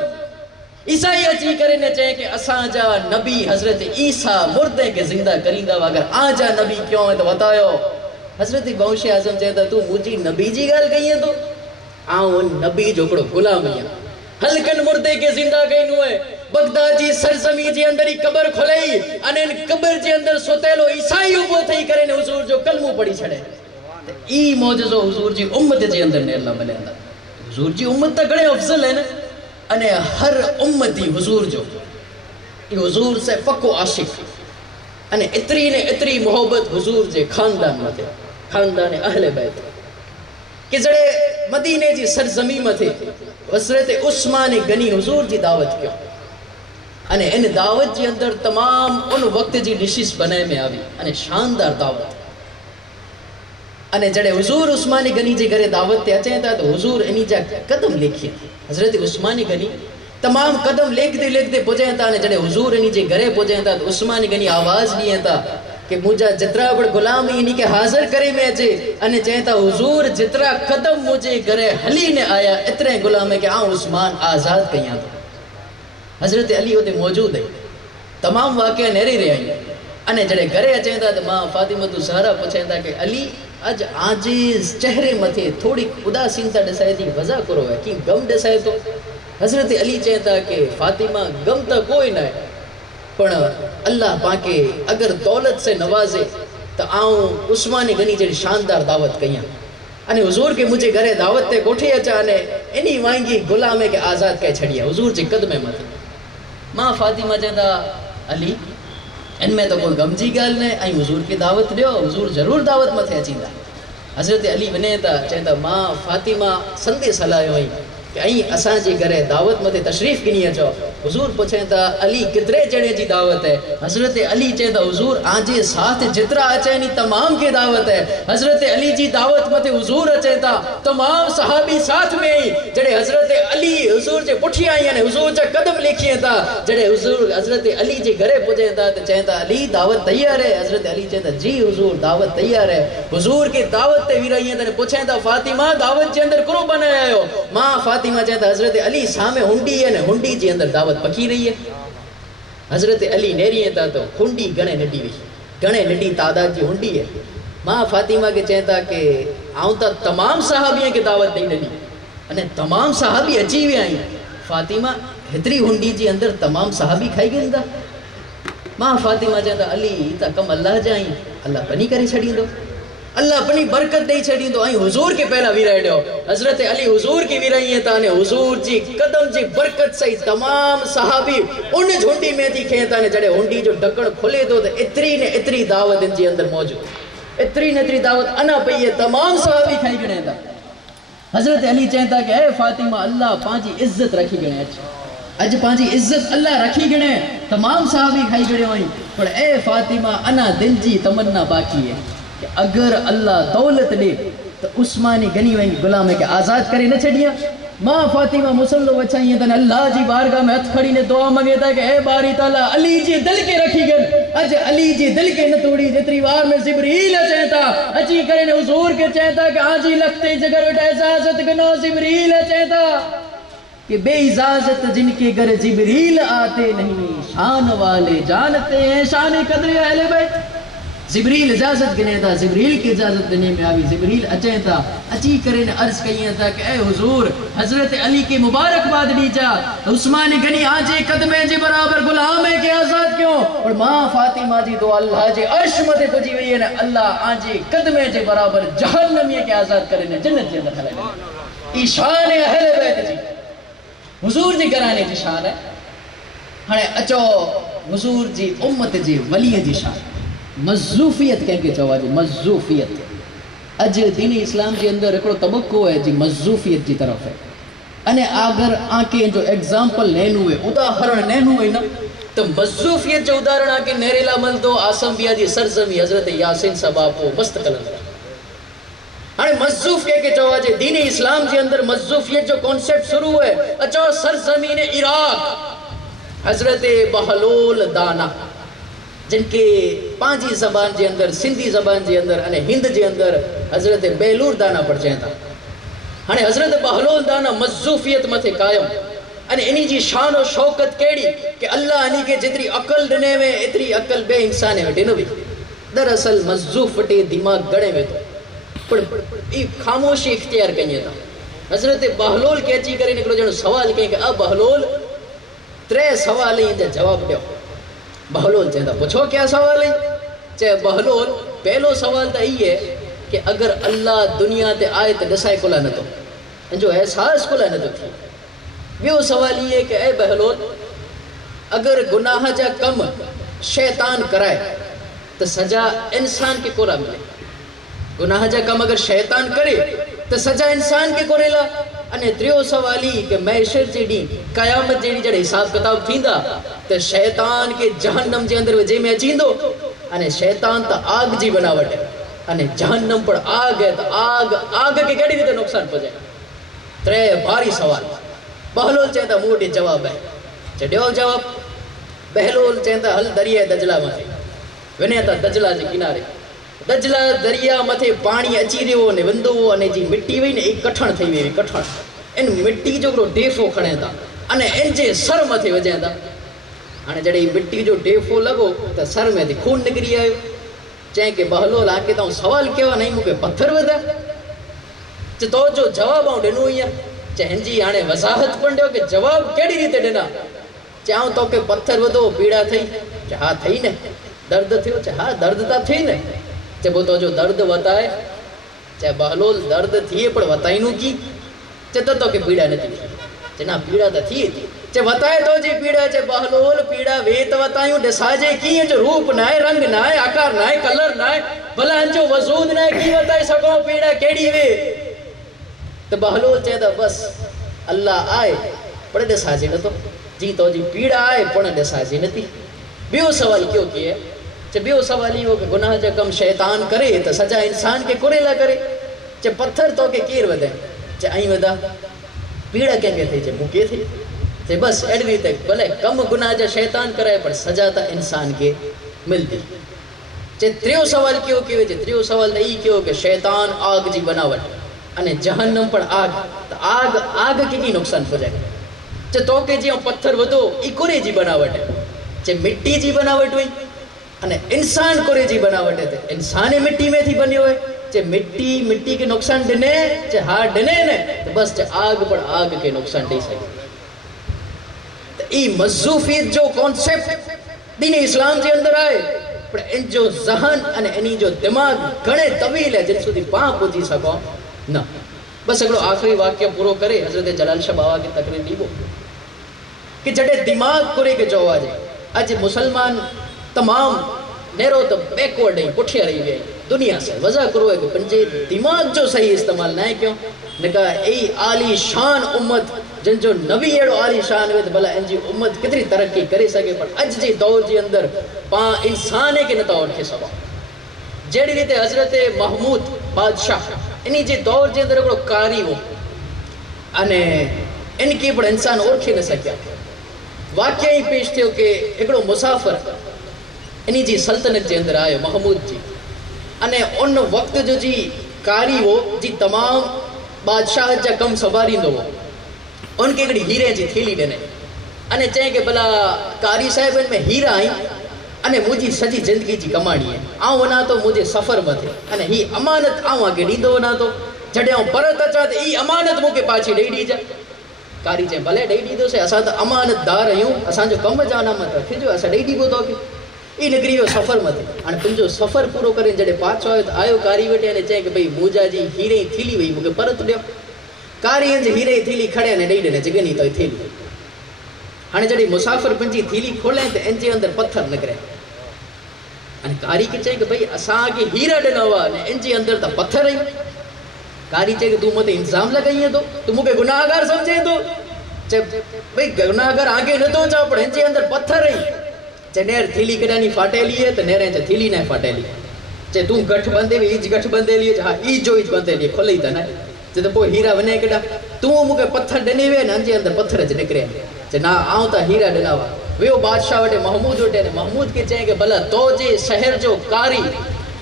ईसाई अची करे ने चए कि असा जा नबी हजरत ईसा मुर्दे के जिंदा करींदा अगर आजा नबी क्यों है तो बतायो हजरत गौश आजम चेता तू मुजी नबी जी गाल कही है तो आऊं नबी जोकड़ो गुलाम है हलकन मुर्दे के जिंदा कईनो है बगदाद जी सरजमी जे अंदर ही कबर खोलई अने कबर जे अंदर सोतेलो ईसाई उबो थई करे ने हुजूर जो कलमो पढ़ी छड़े ई मौजज़ो हुजूर जी उम्मत जे अंदर ने अल्लाह बनेंदा हुजूर जी उम्मत त घणे अफजल है न अने हर उम्मती हुजूर जो ई हुजूर से पक्को आशिक अने इतरी ने इतरी मोहब्बत हुजूर जे खानदान मथे खानदान अहले बैत कि जड़े मदीने जी सरजमी मथे हजरत उस्मान गनी हुजूर जी दावत क्यों अने इन दावत जे अंदर तमाम उन वक्त जी डिशिस बनाए में आवी अने शानदार दावत अने जड़े हुजूर उस्मानी गनी जे घरे दावत ते अचे था तो हुजूर इनी जा कदम लिखिए हजरत उस्मानी गनी तमाम कदम लेखते लेखते पुजे था ने जड़े हुजूर इनी जे घरे पुजे था तो उस्मानी गनी आवाज दिए था कि मुझा जितरा बड़ गुलाम इनी के हाजिर करे में अचे अने चेता हुजूर जितरा कदम मुझे घरे हली ने आया इतने गुलाम है कि आ उस्मान आजाद कया तो हजरत अली उते मौजूद है तमाम वाक़या नेरी रहे आई अने जड़े घरे अचे था तो मां फातिमा तू ज़हरा पूछे था कि अली अज आजीज चेहरे मथे थोड़ी उदासीनता दसाए थी वजह करो है कि गम दसाए तो हजरत अली चेता कि फातिमा गम तो कोई ना है पण अल्लाह पाके अगर दौलत से नवाजे तो आऊं उस्मानी गनी जड़ी शानदार दावत कया अने हुजूर के मुझे घरे दावत ते कोठी अचा ने इनी वांगी गुलामे के आजाद के छड़िया हुजूर जे कदमे मथे मां फातिमा चेता अली इनमें तो कोई गमजी गाल ने आई हुजूर की दावत दियो हुजूर जरूर दावत मथे अचींदा हजरत अली वने था चेता मां फातिमा संदेश हलायो हुई कि आई असा जे घरे दावत मथे तशरीफ गिनी अचो हुजूर पूछे था अली कितरे जणे जी दावत है हजरत अली चेता हुजूर आजे साथ जितरा अचे नी तमाम के दावत है हजरत अली जी दावत मथे हुजूर अचे था तमाम सहाबी साथ में ही जड़े हजरत अली हुजूर जे पुठिया आई ने हुजूर जा कदम लिखिए था जड़े हुजूर हजरत अली जे घरे पुजे था तो चेता अली दावत तैयार है हजरत अली चेता जी हुजूर दावत तैयार है हुजूर के दावत ते विराई था पूछे था फातिमा दावत जे अंदर करो बनाया आयो मां फातिमा चेता हजरत अली सामे हुंडी है ने हुंडी जे अंदर दावत पकी रही है हजरत अली नेरी था तो हुंडी गणे नडी हुई गणे नडी तादाद जी हुंडी है मां फातिमा के चेता कि आऊं तो तमाम सहाबियों के दावत दई नडी अने तमाम सहाबी अची वे आई फातिमा हेतरी हुंडी जी अंदर तमाम सहाबी खाई गंदा मां फातिमा चवंदा अली त कम अल्लाह जा आहिनि, अल्लाह बनी करे छॾींदो, अल्लाह अपनी बरकत ॾेई छॾींदो। ऐं हुज़ूर खे पहिला विराए ॾियो। हज़रत अली हुज़ूर खे विराईअ त अने हुज़ूर जी कदम जी बरकत सही तमामु सहाबी उन झुंडी में थी खे त जॾहिं हुंडी जो ढकण खुले थो त एतिरी न एतिरी दावत इन जे अंदरि मौजूदु, एतिरी न एतिरी दावत अञा पई आहे, तमामु सहाबी खाई गिणे था। हज़रत अली चवनि था कि ए फातिमा अल्लाह पंहिंजी इज़त रखी गिणे, अॼु पंहिंजी इज़त अल्लाह रखी गिणे, तमामु सहाबी खाई गिणियो हुई, पर ए फातिमा अञा दिलि जी तमन्ना बाक़ी है कि अगर अल्लाह दौलत दे तो उस्मानी गनी वही गुलाम के आज़ाद करे न छड़िया। मां फातिमा मुसल्लो वछाई तन अल्लाह जी बारगाह में हथ खड़ी ने दुआ मंगे था कि ए बारी ताला अली जी दिल के रखी गन, अज अली जी दिल के न तोड़ी। जेतरी वार में जिब्रील चेता अची करे ने हुजूर के चेता कि आजी लगते जगर बेटा इजाजत गनो जिब्रील चेता कि बे इजाजत जिनके घर जिब्रील आते नहीं, शान वाले जानते हैं शान कदर अहले बैत। जिब्रील इजाजत गिने था, जिब्रील की इजाजत देने में आई, जिब्रील अचे था, अची करे ने अर्ज कई था कि ए हुजूर हजरत अली की मुबारकबाद दीजा, उस्मान गनी आजे कदमे जे बराबर गुलाम है के आजाद क्यों। और मां फातिमा जी तो अल्लाह जे अर्श मथे पुजी वई है ने अल्लाह आजे कदमे जे बराबर जहन्नमी के आजाद करे ने जन्नत जे अंदर हलाए। ई शान है अहले बैत जी, हुजूर जी घराने जी शान है। हाणे अचो हुजूर जी उम्मत जे वलीअ जी शान। मज़ूफियत कंहिंखे चवा जी, मज़ूफियत अज दीन इस्लाम के अंदर हिकिड़ो तबको है जी मज़ूफियत की तरफ है। अने अगर आके जो एग्जाम्पल लेनु हुए उदाहरण लेनु हुए न तो मज़ूफियत जो उदाहरण आके नेरेला मलदो आसम बिया जी सरजमी हजरत यासीन सबाबो मस्त कलंदर। हाणे मज़ूफ के चवा जे दीन इस्लाम के अंदर मज़ूफियत जो कॉन्सेप्ट शुरू है। अचो सरजमीन इराक हजरत बहलोल दाना जिनके पांजी ज़बान के अंदर सिंधी ज़बान के अंदर अने हिंद के अंदर हजरत बेलूर दाना पढ़जे था। हाणे हजरत बहलोल दाना मज़ूफियत मथे कायम अने इनी जी शान और शौकत केड़ी कि अल्लाह इनी के जितरी अकल दिने में एतरी अकल बे इंसान में दिनो भी। दरअसल मज़ूफ वटे दिमाग गणे में तो पर ई खामोशी इख्तियार कई था। हजरत बहलोल के अची करे निकलो जणो सवाल कई कि अब बहलोल 3 सवाल इन जवाब दियो। बहलोल चेंदा पूछो क्या सवाल है। चे बहलोल पहलो सवाल तो यही है कि अगर अल्लाह दुनिया ते आए तो दसाए कोला न तो जो एहसास कोला न तो थी। बियो सवाल ये कि ए बहलोल अगर गुनाह जा कम शैतान कराए तो सजा इंसान के कोरा मिले। गुनाह जा कम अगर शैतान करे तो सजा इंसान के कोरेला। अने त्रियो सवाल ही कि मैशर जेडी कयामत जेडी जड़े हिसाब किताब थींदा तो शैतान के जहन्नम जे अंदर जे में अचींदो अने शैतान तो आग जी बनावट है अने जहन्नम पर आग है तो आग के केड़ी रीते नुकसान पहुंचे। 3 भारी सवाल। बहलोल चेता मूटे जवाब है चढ़ियो जवाब। बहलोल चेता हल दरिया दजला में वने था दजला के किनारे। दजला दरिया मथे पानी अची रहियो ने वंदो अने जी मिट्टी वई ने एक कठण थई वे कठण इन मिट्टी जो डेफो खणे था अने इन जे सर मथे वजे था। हाणे जड़े मिट्टी जो डेफो लगो तो सर में खून निकरी आयो। चई के बहलोल आके तो सवाल कयो नहीं मुके पत्थर वधा चे तो जो जवाब आऊं दिनो ही चई जी हाणे वजाहत पण दियो कि जवाब केड़ी रीते दिना। चाऊं तो के पत्थर वधो पीड़ा थई चे हा थई ने। दर्द थियो चे हा दर्द ता थई ने। चे वो तो जो दर्द बताए चे बहलोल दर्द थिए पर बताइनु की चे तो के पीड़ा नहीं थी। चे ना पीड़ा तो थी चे बताए तो जी पीड़ा चे बहलोल पीड़ा वे तो बतायूं दसाजे की जो रूप ना है रंग ना है आकार ना है कलर ना है भला जो वजूद ना है की बताए सको पीड़ा केड़ी वे। तो बहलोल चे तो बस अल्लाह आए पर दसाजे न तो जी तो जी पीड़ा आए पण दसाजे नथी। बियो सवाल क्यों किए चे बियो सवाल यो कि गुनाह जा कम शैतान करे तो सजा इंसान के कुरेला करे। चे पत्थर तो के केर वधे चे आई वधा पीड़ा केंगे थी चे मुके थी चे बस एड़ी रीते भले कम गुनाह जा शैतान करे पर सजा तो इंसान के मिलती। चे त्रियो सवाल क्यों कियो चे त्रियो सवाल ई क्यों कि शैतान आग जी बनावट अने जहन्नम पर आग तो आग के की नुकसान पहुंचाए। चे तो के जी पत्थर वधो ई कुरे जी बनावट है चे मिट्टी जी बनावट हुई अने इंसान कुरे जी बनावट है इंसान मिट्टी में थी बनियो है चे मिट्टी के नुकसान दिने चे हार दिने ने तो बस चे आग पर आग के नुकसान दे सके। तो ई मज़ूफियत जो कॉन्सेप्ट दीन इस्लाम जे अंदर आए पर इन जो ज़हन अने इनी जो दिमाग घणे तवील है जिन सुधी पां पहुंची सको न। बस हिकिड़ो आख़िरी वाक्य पूरो करे हज़रत जलाल शाह बाबा खे तकरीर ॾीबो कि जॾहिं दिमाग कुरे खे चओ आहे अॼु मुसलमान तमाम नेरो तो बैकवर्ड है पुठिया रही गए दुनिया से। वजह करो है कि पंजे दिमाग जो सही इस्तेमाल ना क्यों ने कहा यही आली शान उम्मत जिन जो नबी एड़ो आली शान वे भला इनजी उम्मत कितनी तरक्की करे सके पर अज जे दौर जे अंदर पा इंसान के नता रखे सको। जड़ी रीते हजरत महमूद बादशाह इन्हीं जे दौर जे अंदर एड़ो कारी हो अने इनके पर इंसान ओळखे न सकिया। वाक्य ही पेश थियो कि एकड़ो मुसाफिर इन्हीं जी सल्तनत जे अंदर आयो महमूद जी अने उन वक्त जो जी कारी हो जी तमाम बादशाह जा कम संभालींदो हो। उनके हिकिड़ी हीरे जी थैली ॾिनई अने चई कि भला कारी साहिबनि में हीरा आई अने मुंहिंजी सॼी ज़िंदगी जी कमाणी है आउं वञा थो मुंहिंजे सफ़र मथे अने ही अमानत आउं अॻे ॾींदो वञा थो जॾहिं आउं परत अचां त ई अमानत मूंखे पाछी ॾेई ॾीजां। कारी चई भले ॾेई ॾींदोसीं असां त अमानतदार आहियूं असांजो कम जा अनामत रखिजो असां ॾेई ॾीबो तोखे। ई निकिरी वियो सफ़र मथे हाणे तुंहिंजो सफ़र पूरो करे जॾहिं पाछो आयो त आयो कारी वटि अने चई कि भई मूजा जी हीरे जी थैली वई मूंखे परत ॾियो। कारी जी हीरे जी थैली खणे अने ॾेई ॾिने जॻनी तो थैली। हाणे जॾहिं मुसाफ़िर पंहिंजी थैली खोले त इन जे अंदरि पत्थर निकिरे अने कारी खे चई कि भई असांखे हीरा ॾिना हुआ अने इन जे अंदरि त पत्थर आई। कारी चई कि तूं मूं ते इल्ज़ाम लॻाईं थो तूं मूंखे गुनाहगार सम्झे थो। चए भई गुनाहगार आगे नथो चओ पर इन जे अंदरि पत्थर आई। चए नेर थैली कॾहिं फाटेली है त नेरे चए थैली न फाटेली। चए तूं गठ बंदेली ईज गठ बंदेली हा ईज जो ईज बंदेली खोली त न। चए त पोइ हीरा वञे केॾा तूं मूंखे पत्थर ॾिनी वे न जे अंदरि पत्थर ज निकिरे। चए ना आउं त हीरा ॾिना हुआ। वियो बादशाह वटि महमूद वटि अने महमूद खे चई कि भला तो जे शहर जो कारी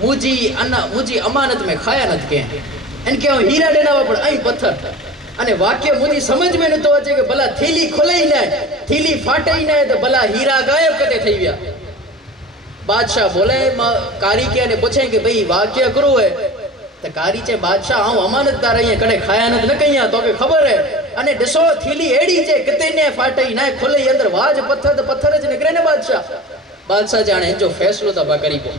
मुंहिंजी अमानत में ख़यानत कयईं इनके आउं हीरा ॾिना हुआ पर ऐं पत्थर अने वाक्य मुझी समझ में नथो अचे कि भला थैली खुले ही न थैली फाटे ही न तो भला हीरा गायब कदे थी विया। बादशाह बोले कारी के ने पूछे कि भाई वाक्य करो है तो कारी चे बादशाह आऊं अमानतदार आहियां कॾहिं ख़यानत न कई आहे तोखे ख़बर है अने ॾिसो थैली अहिड़ी चे किथे न फाटे ही न खुले ही अंदर वाज पत्थर तो पत्थर ज निकिरे न। बादशाह जाने जो फैसलो त करी पो।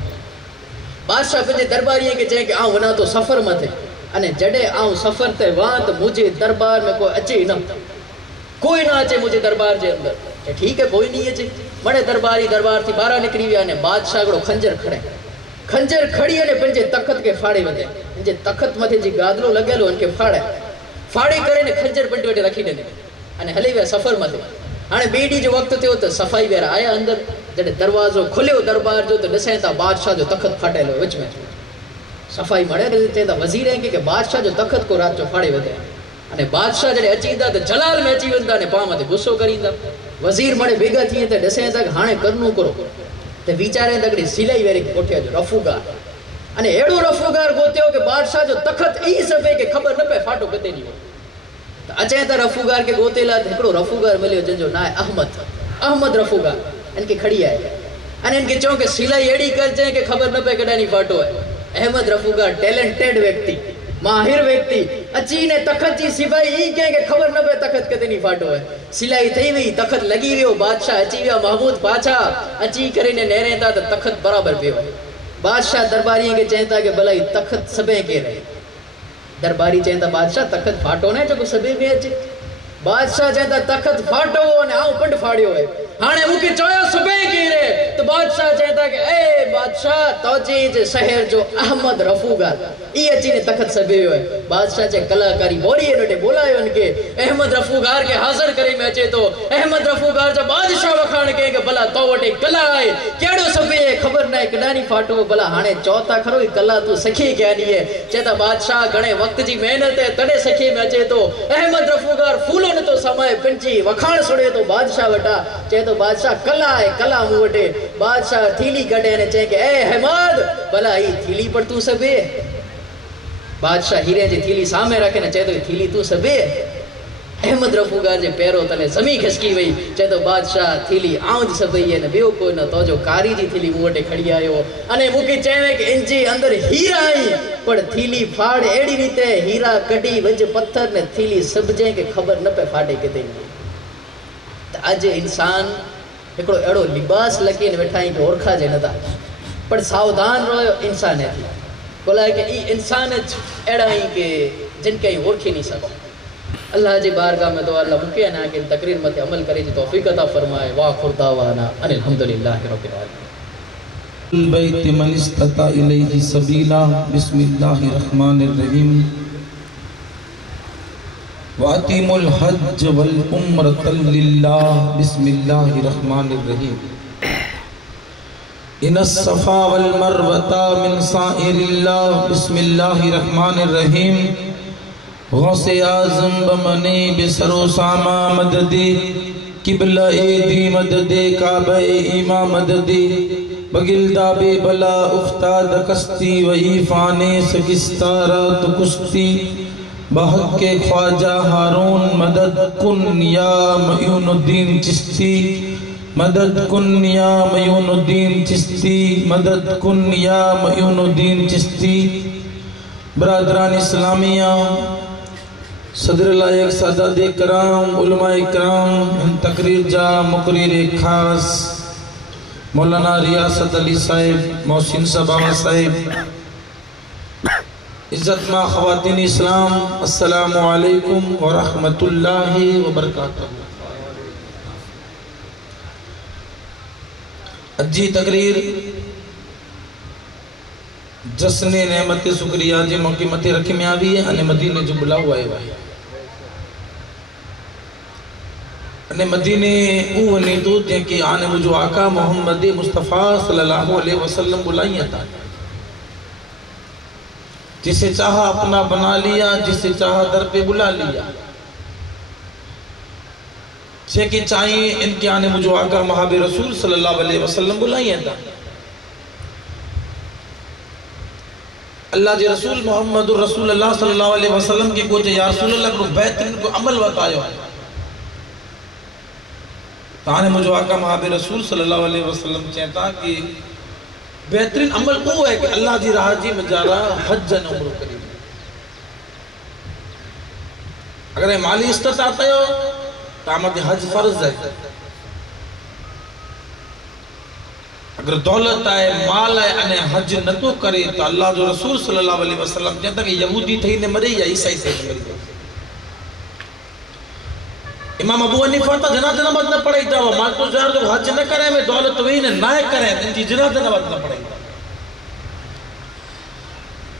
बादशाह पंहिंजे दरबारीअ खे चई कि आऊं वञा थो सफ़र मथे अने जॾहिं आऊं सफ़र ते वहां त मुझे दरबार में कोई अचे न कोई ना अचे मुझे दरबार जे अंदर। ठीक है कोई नहीं अचे बड़े दरबार थी ॿाहिरां निकिरी विया अने बादशाह हिकिड़ो खंजर खड़ी अने पंहिंजे तख़त खे फाड़े वधे पंहिंजे तख़त मथे जी गादलो लॻियल हो उनखे फाड़े करे ने खंजर पंहिंजे वटि रखी ॾिने अने हली विया सफ़र मथे। हाणे ॿिए ॾींहं जो वक़्तु थियो त सफ़ाई वारा आया अंदरि जॾहिं दरवाज़ो खुलियो दरबार जो त ॾिसनि था बादशाह जो तख़त फाटियल हो विच में। सफ़ाई मड़े चए था वज़ीर है कि बादशाह जो तख़त को रात जो फाड़े वधे अने बादशाह जॾहिं अची ईंदा त जलाल में अची वेंदा अने पाण मथे गुस्सो करींदा। वज़ीर मड़े भेगा थी त ॾिसनि था हाणे करनू करो त वीचारे त हिकिड़ी सिलाई वारे खे कोठे जो रफ़ूगार अने अहिड़ो रफ़ूगार गोतियो कि बादशाह जो तख़त ई सभे खे ख़बर न पए फाटो किथे ॾियो त अचे त रफ़ूगार खे गोते लाइ त हिकिड़ो रफ़ूगार मिलियो जंहिंजो नाहे अहमद रफ़ूगार इनके खड़ी आहे अने इनके चओ कि सिलाई अहिड़ी कर जंहिं खे ख़बर न पए कॾहिं फाटो आहे। अहमद रफ़ूगार टैलेंटेड व्यक्ति माहिर व्यक्ति अची ने तख़त जी सिपाही ई कंहिंखे ख़बर न पए तख़त किथे नहीं फाटो है। सिलाई थी वई तख़त लगी वियो बादशाह अची विया महमूद पाछा अची करे ने नेरे था त तख़त बराबर पियो आहे। बादशाह दरबारी के चए था कि भला ही तख़त सबे के रहे। दरबारी चए था बादशाह तख़त फाटो न जो सबे में अचे। बादशाह चए था तख़त फाटो ने आऊं पंड फाड़ियो है हाणे मूंखे चयो सबे के रहे तो बादशाह चए था कि ए बादशाह तोजे जे शहर जो अहमद रफ़ूगार ई अची ने तख़त सबियो है। बादशाह चे कलाकारी बोरी ने बोलायो इनके अहमद रफ़ूगार के हाजिर करे में अचे तो अहमद रफ़ूगार जो बादशाह वखाण के भला तो वटे कला है केड़ो सबे खबर न कडानी फाटो भला हाणे चौथा खरो ई कला तू सखी ज्ञानी है। चेता बादशाह घणे वक्त जी मेहनत है तड़े सखी में अचे तो अहमद रफ़ूगार फूलो न तो समय पिंची वखाण सुड़े तो बादशाह वटा चे तो बादशाह कला है कला मूं वटे। बादशाह थीली कढे ने चए कि ए अहमद भला ही थीली पर तू सबे। बादशाह हीरे जी थीली सामे रखे ने चए तो थीली तू सबे। अहमद रफ़ूगार जे पैरों तले ज़मीन खिसकी वई चए तो बादशाह थीली आउं ज सबई है न बियो कोई न तो जो कारी जी थीली मूं वटे खड़ी आयो अने मूंखे चए कि इन जे अंदर हीरा आई पर थीली फाड़ एड़ी रीते हीरा कढी वज पत्थर ने थीली सब जे के खबर न पे फाटे किथे। त अज इंसान ایکڑو اڑو لباس لکین وٹھائیں کہ اورکھا جے نتا پر ساودان رہو انسان ہے بولا ہے کہ ای انسان اڑا ہی کہ جن کے اورکھی نہیں سکو اللہ جی بارگاہ میں دعا اللہ ممکن ہے کہ تقریر مت عمل کرے جی توفیق عطا فرمائے وآخر دعوانا ان الحمدللہ رب العالمین البیت من استطاع الیہ سبیلا بسم اللہ الرحمن الرحیم وَأَتِمُوا الْحَجَّ وَالْعُمْرَةَ لِلَّهِ بسم اللہ الرحمن الرحیم ان الصفا والمروة من شعائر اللہ بسم اللہ الرحمن الرحیم غوث اعظم بمنی بسرو ساما مددی قبلہ دی مددی کعبہ ایما مددی بگلدہ بے بلا افتاد کستی و ایفان سکستارہ تکستی بحق خواجہ ہارون مدد کن یا معین الدین چشتی مدد کن یا معین الدین چشتی مدد کن یا معین الدین چشتی برادران اسلامیہ صدر لائق سادات کرام علماء کرام تقریر جا مقرر خاص مولانا ریاست علی صاحب محسن صاحب صاحب عزت ما خواتین اسلام السلام علیکم ورحمت اللہ وبرکاتہ اجی تقریر جسن نعمت شکریہ جی موقع متے رکھی میں آوی ہے انہیں مدینے جو بلا ہوا ہے بھائی انہیں مدینے اوہنی تو دیں کہ آنے وہ جو آقا محمد مصطفیٰ صلی اللہ علیہ وسلم بلائیں تھا جسے چاہا اپنا بنا لیا جسے چاہا در پہ بلا لیا جسے کہ چاہیں ان کے آنے وہ جو آقا محب رسول صلی اللہ علیہ وسلم بلائیں تھا اللہ جی رسول محمد رسول اللہ صلی اللہ علیہ وسلم کی کوچے یا رسول اللہ کو بہترین کو عمل بتایا ہے تانے مجھو آقا محب رسول صلی اللہ علیہ وسلم چاہتا کہ بہترین عمل وہ ہے کہ اللہ جی راہ جی مجارہ حج جن عمر کریم اگر یہ مالی استطاعت ہے تو آمد حج فرض ہے اگر دولت ہے مال ہے انہیں حج نہ تو کرے تو اللہ جو رسول صلی اللہ علیہ وسلم چاہتا کہ یہودی تھی نے مرے یا عیسائی سے مرے امام ابو حنیفہ تا جنازہ نماز نہ پڑھائی تھا مال تو زیادہ جو حج نہ کرے میں دولت وہی نے نہ کرے ان کی جنازہ نماز نہ پڑھائی تھا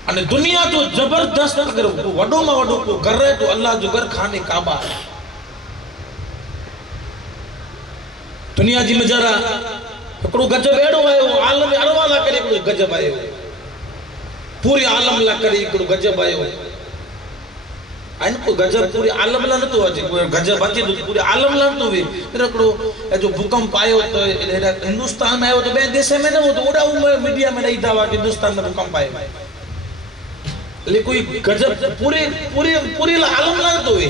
انہیں دنیا جو زبردست اگر وڈو میں وڈو کو گر رہے تو اللہ جو گر کھانے کعبہ ہے دنیا جی مجارہ کڑو گجب ایڑو آئے ہو عالم اروا نہ کرے کڑو گجب آئے ہو پوری عالم نہ کرے کڑو گجب آئے ہو این کو گجب پوری عالم نہ تو آجے کوئی گجب آجے تو پوری عالم نہ تو بھی میرا کڑو جو بھوکم پائے ہو تو ہندوستان میں آئے ہو تو بین دیسے میں نہ ہو تو اوڑا میڈیا میں نہیں دعویٰ کہ ہندوستان میں بھوکم پائے لیکن کوئی گجب پوری عالم نہ تو بھی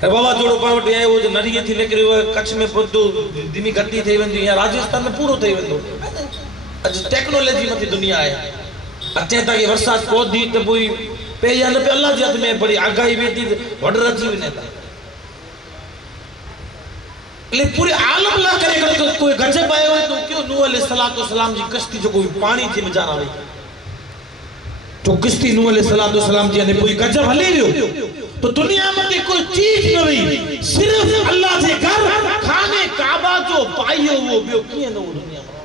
بابا جوڑو پاوٹی آئے وہ جو نریے تھی لیکن وہ کچھ میں پردو دمی گھٹی تھے وندی یا راجستان میں پورو تھے وندو اج ٹیکنولوجی میں دنیا ہے اچھے تھا کہ ورسات کو دی تو پوری پہ یا نہ پہ اللہ جی میں بڑی آگاہی بیٹی وڈر رجی بھی نہیں تھا لیکن پوری عالم نہ کرے گا کوئی گجب آئے ہوئے تو کیوں نوح علیہ السلام جی کشتی جو کوئی پانی تھی میں جانا ہوئی تو کشتی نوح علیہ السلام جی نے کوئی گجب ہلے بھی ہو تو دنیا میں کوئی چیز نہ ہوئی صرف اللہ سے گھر کھانے کعبہ جو پائی ہو وہ بھی کیے نہ ہو دنیا میں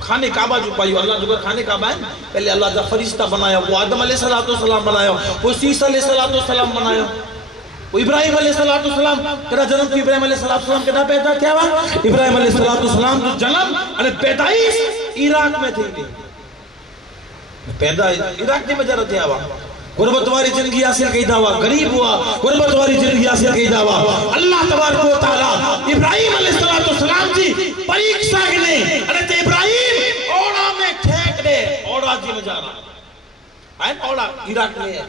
کھانے کعبہ جو پائی ہو اللہ جو کھانے کعبہ ہے پہلے اللہ جا فرشتہ بنایا وہ آدم علیہ السلام بنایا وہ سیسا علیہ السلام بنایا وہ ابراہیم علیہ السلام کہا جنم کی ابراہیم علیہ السلام کہا پیدا کیا ہوا ابراہیم علیہ السلام جو جنم اور پیدائش عراق میں تھی پیدا عراق میں جرہ تھے ہوا غربت واری زندگی حاصل کی دعویٰ غریب ہوا غربت واری زندگی حاصل کی دعویٰ اللہ تبارک و تعالی ابراہیم علیہ السلام جی پریکشا گنے انہیں ابراہیم اوڑا میں ٹھیک دے اوڑا جی میں جا رہا ہے اوڑا عراق میں ہے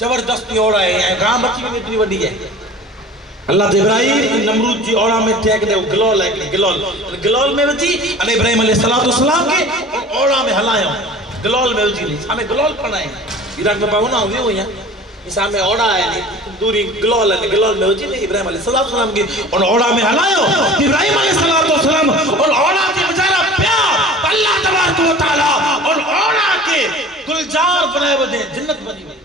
زبردستی اوڑا ہے گام بچی میں اتنی وڈی ہے اللہ تے ابراہیم نمرود جی اوڑا میں ٹھیک دے گلول ہے گلول میں بچی انہیں ابراہیم علیہ السلام کے اوڑا میں ہلائیں گلول میں اجی نہیں ہمیں گلول پڑھائیں عراق میں پاؤں نہ ہوئی ہوئی ہیں اسام میں اوڑا ہے دوری گلول ہے گلول میں ہوجی نہیں ابراہیم علیہ السلام کی ان اوڑا میں ہلائیو ابراہیم علیہ السلام اور اوڑا کے بچارہ پیا اللہ تبارک و تعالی اور اوڑا کے گلجار بنائے بدے جنت بنی ہوئی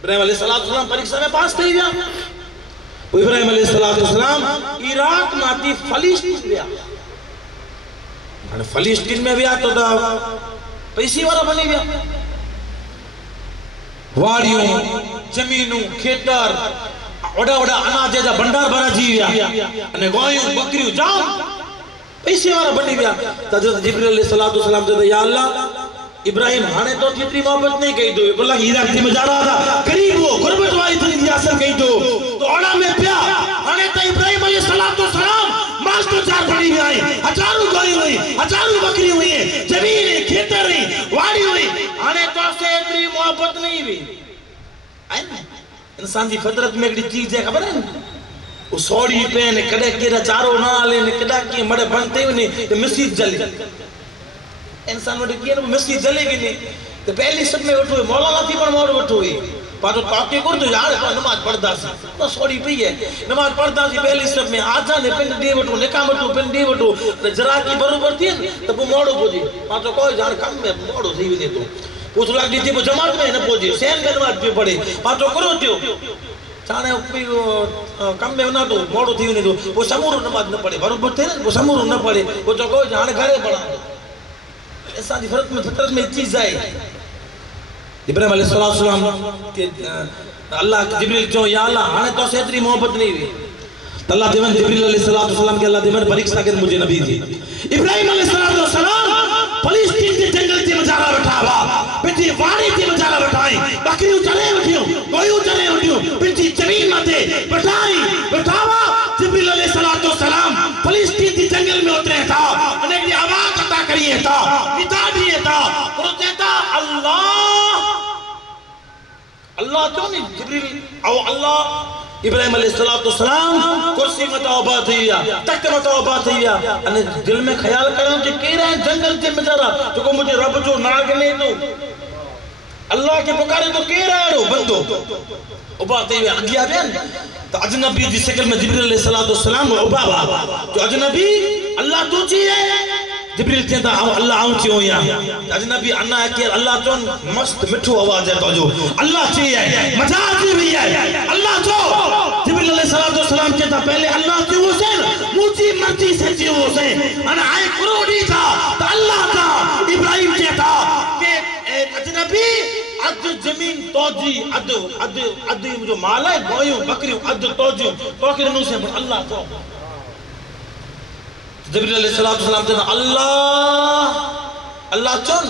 ابراہیم علیہ السلام پریکشا میں پاس تھی گیا ابراہیم علیہ السلام عراق ماتی فلسطین بیا فلسطین میں بیا تو دا پیسی والا بنی گیا واڑیوں زمینوں کھیتر وڈا وڈا اناج جا بندار بھرا جی ویا نے گویوں بکریوں جام پیسے والا بنی گیا حضرت جبریل علیہ السلام سے یا اللہ ابراہیم ہانے تو اتنی محبت نہیں کہی دو اللہ عراق تھی میں جا رہا تھا قریب ہو غربت والی تھی ریاست کہی دو تو اوڑا میں پیا ہانے تو ابراہیم علیہ السلام ماس تو چار بڑی بھی آئی ہزاروں گوئی ہوئی ہزاروں بکری ہوئی ہے زمین کھیتر ہوئی واڑی ہوئی ہانے تو سے اتنی محبت نہیں ہوئی انسان دی فطرت میں ایک چیز ہے خبر ہے وہ سوڑی پہ نے کڑے کیرا چاروں نہ لے نے کڑا کی مڑے بنتے ہوئے تو مسجد جلی انسان وڈے کیا نا مسجد جلے گی نہیں تو پہلی سب میں اٹھو ہوئی مولانا تھی پر موڑ اٹھو ہوئی پاتو تاکے کر تو یار نماز پڑھتا سی تو سوڑی پی ہے نماز پڑھتا سی پہلی سب میں آجا نے پنڈ دی وٹو نکام وٹو پنڈ دی وٹو جرا کی برابر تھی تو وہ موڑو پوجی پاتو کوئی جان کم میں موڑو تھی بھی نہیں تو پوچھ لگ دی تھی وہ جماعت میں نہ پوجی سین میں نماز پی پڑے پاتو کرو تیو چانے کم میں نہ تو موڑو تھی بھی نہیں تو وہ سمور نماز نہ پڑے برابر تھے وہ سمور نہ پڑے وہ جو کوئی جان گھرے پڑھا ایسا دی فطرت میں چیز آئی ابراہیم علیہ السلام کہ اللہ جبریل جو یا اللہ ہانے تو سے اتنی محبت نہیں ہوئی اللہ دیوان جبریل علیہ السلام کہ اللہ دیوان پریکشا کر مجھے نبی تھی ابراہیم علیہ السلام فلسطین کے جنگل سے مجارہ بٹھاوا پنچی واری سے مجارہ بٹھائی بکریوں چلے اٹھیوں گویوں چلے اٹھیوں پنچی زمین ماتے بٹھاوا جبریل علیہ السلام فلسطین کے جنگل میں اترے تھا انہیں کی آواز عطا کریے تھا ندا دیے تھا اور کہتا اللہ کیوں نہیں جبریل او اللہ ابراہیم علیہ السلام کرسی متعوبہ تھی یا تخت متعوبہ تھی یا انہیں دل میں خیال کروں کہ کہہ رہے ہیں جنگل سے مجارہ تو کو مجھے رب جو ناگ نہیں دو اللہ کے پکارے تو کہہ رہے ہیں بندو اباتے ہوئے اگیا بین تو اجنبی جس شکل میں جبریل علیہ السلام ابابا جو اجنبی اللہ تو چیئے جبریل کہتا اللہ آؤں چیئے ہویا اجنبی انہا ہے کہ اللہ چون مست مٹھو آواز ہے تو اللہ چیئے مجازی بھی ہے اللہ چو جبریل علیہ السلام کہتا پہلے اللہ چیئے حسین مجھے مرضی سے چیئے حسین انہا آئے قرودی تھا تو اللہ تھا ابراہیم کہتا کہ اجنبی عد زمین توجی عد جو مال ہے گویوں بکریوں عد توجی توقیر نو سے اللہ تو جبریل علیہ السلام کہتا اللہ چون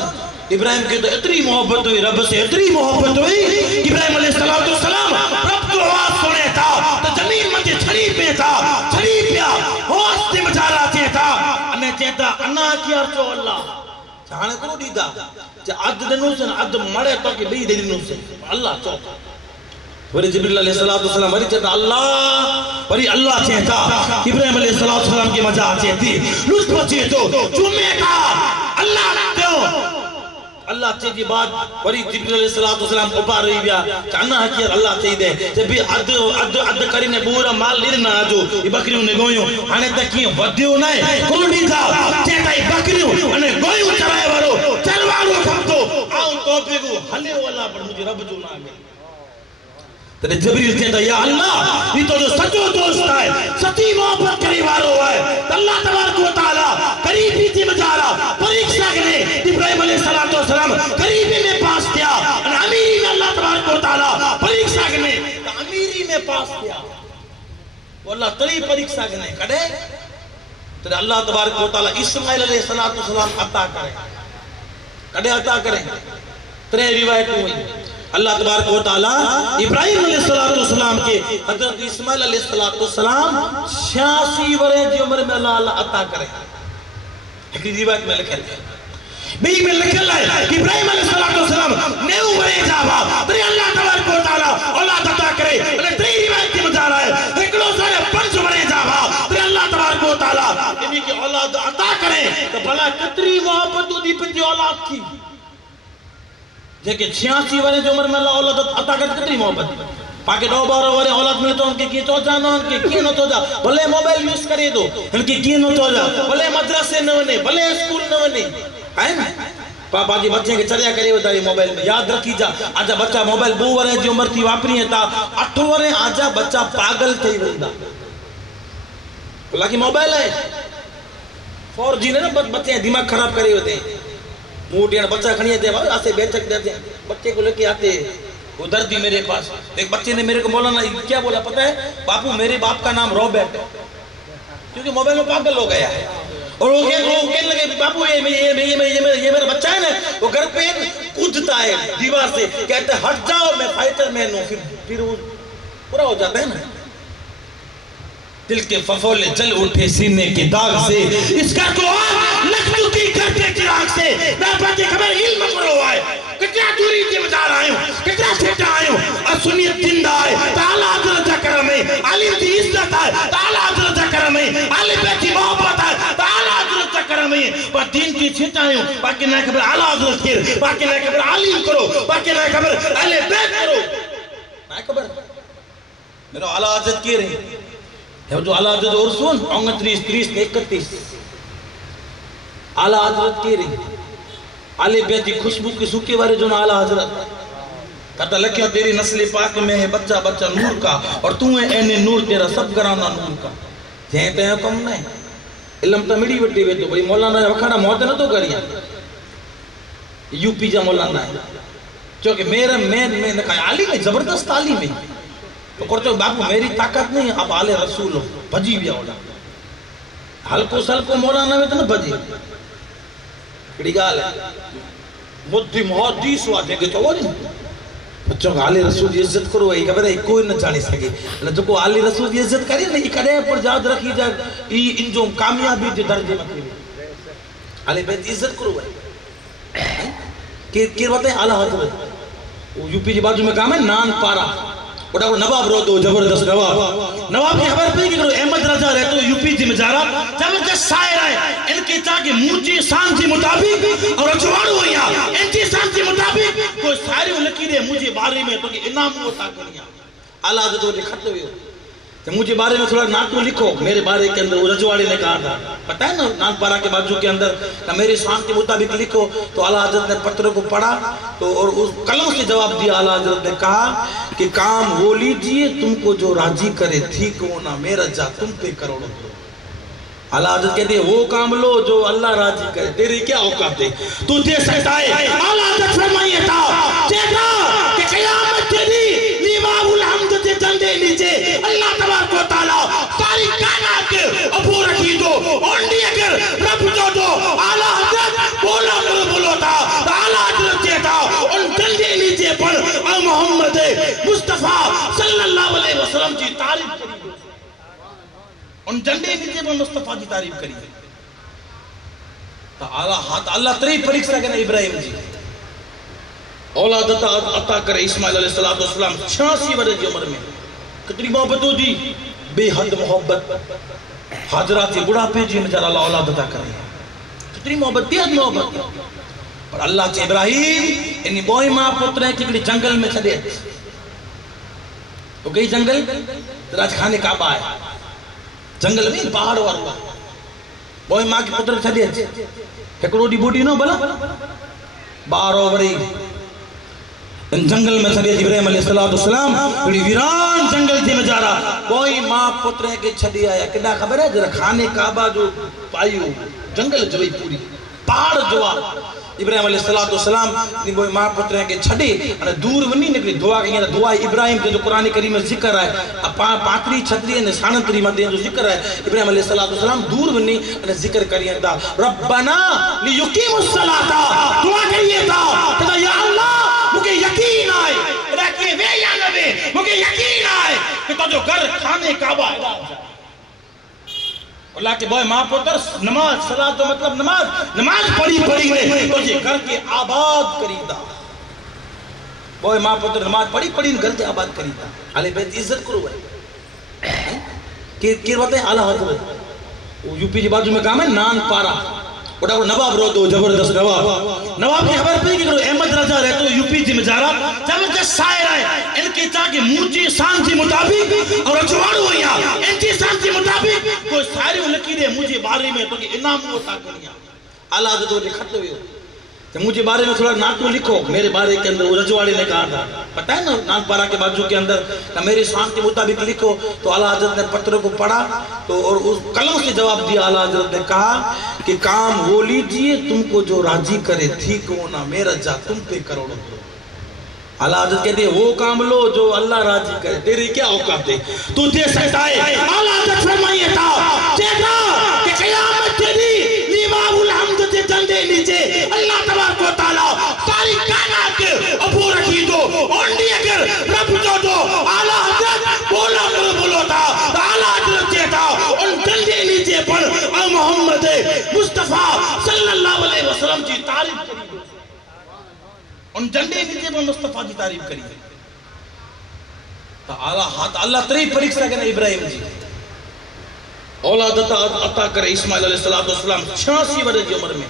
ابراہیم کے تو اتنی محبت ہوئی رب سے اتنی محبت ہوئی ابراہیم علیہ السلام رب کو آواز سنے تھا تو زمین مجھے چھڑی پہ تھا چھڑی پیا ہوش سے مجھارا چے تھا انہیں چیتا انہا کیا رچو اللہ چاہنے کو دیدہ چاہ عد دنوں سے عد مڑے تو کہ بھئی دنوں سے اللہ چوکا وری جبریل علیہ السلام وری چاہتا اللہ چاہتا ابراہیم علیہ السلام کی مجاہ چاہتی لطف چاہتو جمعے کا اللہ کیوں اللہ چاہتی بات وری جبریل علیہ السلام اوپا رہی بیا چاہنا ہے کہ اللہ چاہی دے جب بھی عد کرینے بورا مال لیرنا آجو یہ بکریوں نے گویوں آنے تک کیوں ودیوں نائے کلوڑی تھا چاہتا یہ بکریوں انہیں گویوں چرائے وارو چلوارو کھم تو آؤں توپے کو حلے والا پر مجھے رب جو نہ آگے تیرے جبریل کہتا یا اللہ یہ تو جو سچو دوست ہے سچی محبت قریب آرہو ہے اللہ تبارک و تعالی قریبی تھی مجارہ پریکشا کرنے ابراہیم علیہ السلام قریبی میں پاس کیا امیری میں اللہ تبارک و تعالی پریکشا کرنے امیری میں پاس کیا وہ اللہ تری پریکشا کرنے کڑے تیرے اللہ تبارک و تعالی اسماعیل علیہ السلام عطا کرے کڑے عطا کریں ترے روایت ہوئی اللہ تبارک و تعالی ابراہیم علیہ السلام کے حضرت اسماعیل علیہ السلام 86 ورے کی عمر میں اللہ عطا کرے ایک روایت میں لکھا ہے بھی میں لکھا ہے کہ ابراہیم علیہ السلام 90 ورے جاوا تری اللہ تبارک و تعالی اولاد عطا کرے انہیں تری روایت کی مجھا رہا ہے ایکڑوں سارے 5 ورے جاوا تری اللہ تبارک و تعالی انہیں کی اولاد عطا کرے تو بھلا کتری محبت دی پنجی اولاد کی जेके 86 वारे जो उम्र में अल्लाह औलाद अता कर कितनी मोहब्बत पाके 2 बार वारे औलाद में तो उनके की तो जानो उनके की न तो जा भले मोबाइल यूज करे दो उनके की न तो जा भले मद्रसे न वने भले स्कूल न वने है ना पापा जी बच्चे के चरिया करे बताई मोबाइल में याद रखी जा आजा बच्चा मोबाइल 2 वारे जी उम्र थी वापरी है ता 8 वारे आजा बच्चा पागल थई वेंदा हालांकि मोबाइल है 4G ने बच्चे दिमाग खराब करे होते मूडियां बच्चा खड़ी दे ऐसे बैठक देते बच्चे को लेके आते वो दर्दी मेरे पास एक बच्चे ने मेरे को मौलाना क्या बोला पता है बापू मेरे बाप का नाम रॉबर्ट क्योंकि मोबाइल में पागल हो गया है और वो कहने लगे बापू ये मेरा बच्चा है ना वो घर पे कूदता है दीवार से कहते हट जाओ मैं फाइटर मैन हूं फिर वो पूरा हो जाता है ना दिल के फफोले जल उठे सीने के दाग से इसका तो लग चुकी करते चिराग से ना पाते खबर इल्म करो आए कितना दूरी के बजा रहा हूं कितना सेटा आयो और सुनिए जिंदा है ताला हजरत करम है आलिम की इज्जत है ताला हजरत करम है आलिम की मोहब्बत है ताला हजरत करम है पर दिन की सेटा आयो बाकी ना खबर आला हजरत के बाकी ना खबर आलिम करो बाकी ना खबर अहले बैत करो ना खबर मेरा आला हजरत के रहे जो आला हजरत और सुन 29 30 31 आला हजरत के रही आले बैत की खुशबू की सूखे वाले जो आला हजरत कहता लखिया तेरी नस्ल पाक में है बच्चा बच्चा नूर का और तू है एने नूर तेरा सब घराना नूर का जे ते कम नहीं इल्म तो मिड़ी वटी वेतो भाई मौलाना वखाड़ा मौत न तो करिया यूपी जा मौलाना है क्योंकि मेरा मैं कहा आली में जबरदस्त आली में तो करते बापू मेरी ताकत नहीं अब आले रसूल भजी भी आओ हल्को सल्को मौलाना में तो न भजी कड़ी गाल है बुद्धि मुहद्दिस हुआ जेके तो वो बच्चों का आले रसूल की इज्जत करो ये खबर है कोई न जाने सके न जो को आले रसूल की इज्जत करे न करे पर याद रखी जा ई इन जो कामयाबी के दर्जे में आले बैत इज्जत करो भाई के बताए आला हजरत वो यूपी के बाजू में काम है नान पारा ओडा को नवाब रो दो जबरदस्त नवाब की खबर पे कि अहमद रजा रहते तो यूपी जी में जा रहा जबरदस्त शायर है इनके चाके मुंजी शान के मुताबिक और अजवाड़ो हुआ इनकी शान के मुताबिक कोई शायरी लकीरे मुझे बारे में तो इनाम होता करिया आला हजरत ने खत हुए तो मुझे बारे में थोड़ा नाटू लिखो मेरे बारे के अंदर वो रजवाड़ी ने कहा था पता है ना नानपारा के बाजू के अंदर ना मेरे शान के मुताबिक लिखो तो आला हजरत ने पत्र को पढ़ा तो और उस कलम से जवाब दिया आला हजरत ने कहा कि काम वो लीजिए तुमको जो राजी करे ठीक हो ना मेरा जा तुम पे करोड़ों आला हजरत कहते वो काम लो जो अल्लाह राजी करे तेरी क्या औकात है तू दे सकता है आला हजरत फरमाइए था देखा कि क़यामत तेरी लीवाउल हम्द के डंडे नीचे अल्लाह तबारक व तआला सारी कायनात के अबू रखी दो ओंडी अगर रब जो आला हजरत बोलो था आला हजरत कहता उन डंडे नीचे पर मोहम्मद मुस्तफा सल्लल्लाहु अलैहि वसल्लम की तारीफ करी उन डंडे नीचे पर मुस्तफा की तारीफ करी तो आला हाथ अल्लाह तरी परीक्षा करना इब्राहिम जी औलाद अता करे इस्माइल अलैहिस्सलाम 86 वर्ष की उम्र में कितनी मोहब्बत होती बेहद मोहब्बत हाजरा के बुढ़ापे जी में जरा अल्लाह औलाद अता करे कितनी मोहब्बत बेहद मोहब्बत पर अल्लाह के इब्राहिम इन बोई मां पुत्र है कि जंगल में छड़े तो गई जंगल राजखाने काबा है जंगल में पहाड़ वाला बोई मां के पुत्र छड़े एकड़ो डी बूटी न भला 12 वरी इन जंगल में छड़े इब्राहिम अलैहिस्सलाम बड़ी वीरान जंगल थी में जा रहा कोई मां पुत्र के छड़ी आया किदा खबर है जरा खाने काबा जो पायो जंगल जोई पूरी पहाड़ जोआ इब्राहिम अलैहिस्सलाम नी बोई मां पुत्र के छड़ी अने दूर वनी निकली दुआ कई दुआ इब्राहिम के जो कुरान करीम में जिक्र है पातरी छतरी ने सानतरी में जो जिक्र है इब्राहिम अलैहिस्सलाम दूर वनी अने जिक्र करिए ता रब्बना लियुकीमुस सलाता दुआ करिए ता कि या अल्लाह मुझे यकीन आए कि वे या नबी मुझे यकीन आए कि तो जो घर खाने काबा है अल्लाह के बोए मां पुत्र नमाज सलात तो मतलब नमाज पढ़ी में तो ये घर के आबाद करीदा बोए मां पुत्र नमाज पढ़ी घर के आबाद करीदा आले बैत इज्जत करो भाई के बताए आला हजरत यूपी के बाजू में काम है नान पारा وڈا نواب رو زبردست نواب کی خبر پئی کہ احمد رضا رہتو یوپی جی مجارا زبردست شاعر ہے ان کی چاہ کہ مجھے شان کے مطابق اور رجواڑو ہویا ان کی شان کے مطابق کوئی ساری لکی دے مجھے بارے میں تو کہ انعام ہوتا کریا اعلیٰ حضرت وہ لکھتے ہوئے کہ مجھے بارے میں تھوڑا نعتو لکھو میرے بارے کے اندر وہ رجواڑی نے کہا تھا پتہ ہے نا نعت پارا کے بازو کے اندر کہ میرے شان کے مطابق لکھو تو اعلیٰ حضرت نے پتروں کو پڑھا تو اور اس قلم سے جواب دیا اعلیٰ حضرت نے کہا کہ کام وہ لیجئے تم کو جو راضی کرے ٹھیک ہونا میرا جا تم پہ کروڑوں اعلیٰ حضرت کہتے ہیں وہ کام لو جو اللہ راضی کرے تیری کیا اوقات ہے تو دے سکتا ہے اعلیٰ حضرت فرمائیے تھا چیتا کہ قیامت تیری لیواب الحمد تے جندے لیجے اللہ تبارک و تعالیٰ ساری کائنات کے ابو رکھی دو اونڈی اگر رب جو اعلیٰ حضرت بولا کرو بولو تھا اعلیٰ حضرت چیتا ان جندے لیجے پر محمد مصطفیٰ صلی اللہ علیہ وسلم کی تعریف کری ان جنڈے لیجے پر مصطفیٰ کی تعریف کری تو اللہ تری پریک سا کہنا ابراہیم جی اولاد عطا کرے اسماعیل علیہ السلام 86 ورے کی عمر میں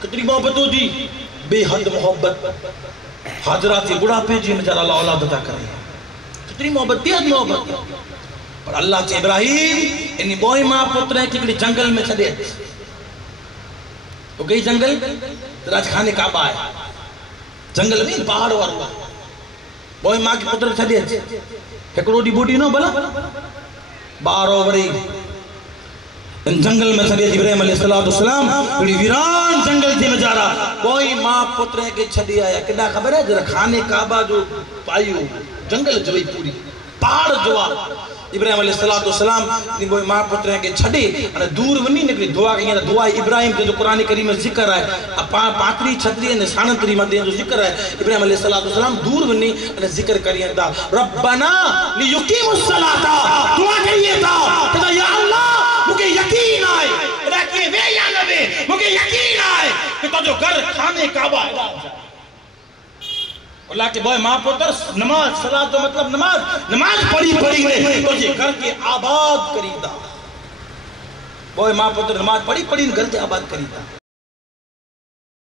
کتنی محبت ہو جی بے حد محبت حاضرات بڑھاپے جی مجھے اللہ اولاد عطا کرے کتنی محبت بے حد محبت پر اللہ چے ابراہیم انہی بوئی ماں پترے کتنی جنگل میں چھڑے وہ گئی جنگل راج خانے کعبہ ہے جنگل میں پہاڑ وارو بوئی ماں کی پتر چھڑے ہکڑو ڈی بوٹی نو بلا بارو وری جنگل میں چھڑے ابراہیم علیہ السلام بڑی ویران جنگل تھی میں جا رہا کوئی ماں پترے کے چھڑی آیا کدھا خبر ہے جرا خانے کعبہ جو پائی ہو جنگل جوئی پوری پہاڑ جوا ابراہیم علیہ السلام وہ ماں پترے کے چھڑے دور ونی نکلی دعا کہیں دعا ابراہیم کے جو قرآن کریم میں ذکر ہے پاتری چھتری نشانتری مدین جو ذکر ہے ابراہیم علیہ السلام دور ونی ذکر کریے تا ربنا لیقیم الصلاۃ دعا کریے تا کہ یا اللہ مجھے یقین آئے کہ وے یا نبی مجھے یقین آئے کہ تو جو گھر کھانے کعبہ ہے اللہ کے بوئے ماں پتر نماز صلاۃ تو مطلب نماز پڑھی گئے تو یہ گھر کے آباد کریدہ بوئے ماں پتر نماز پڑھی گھر کے آباد کریدہ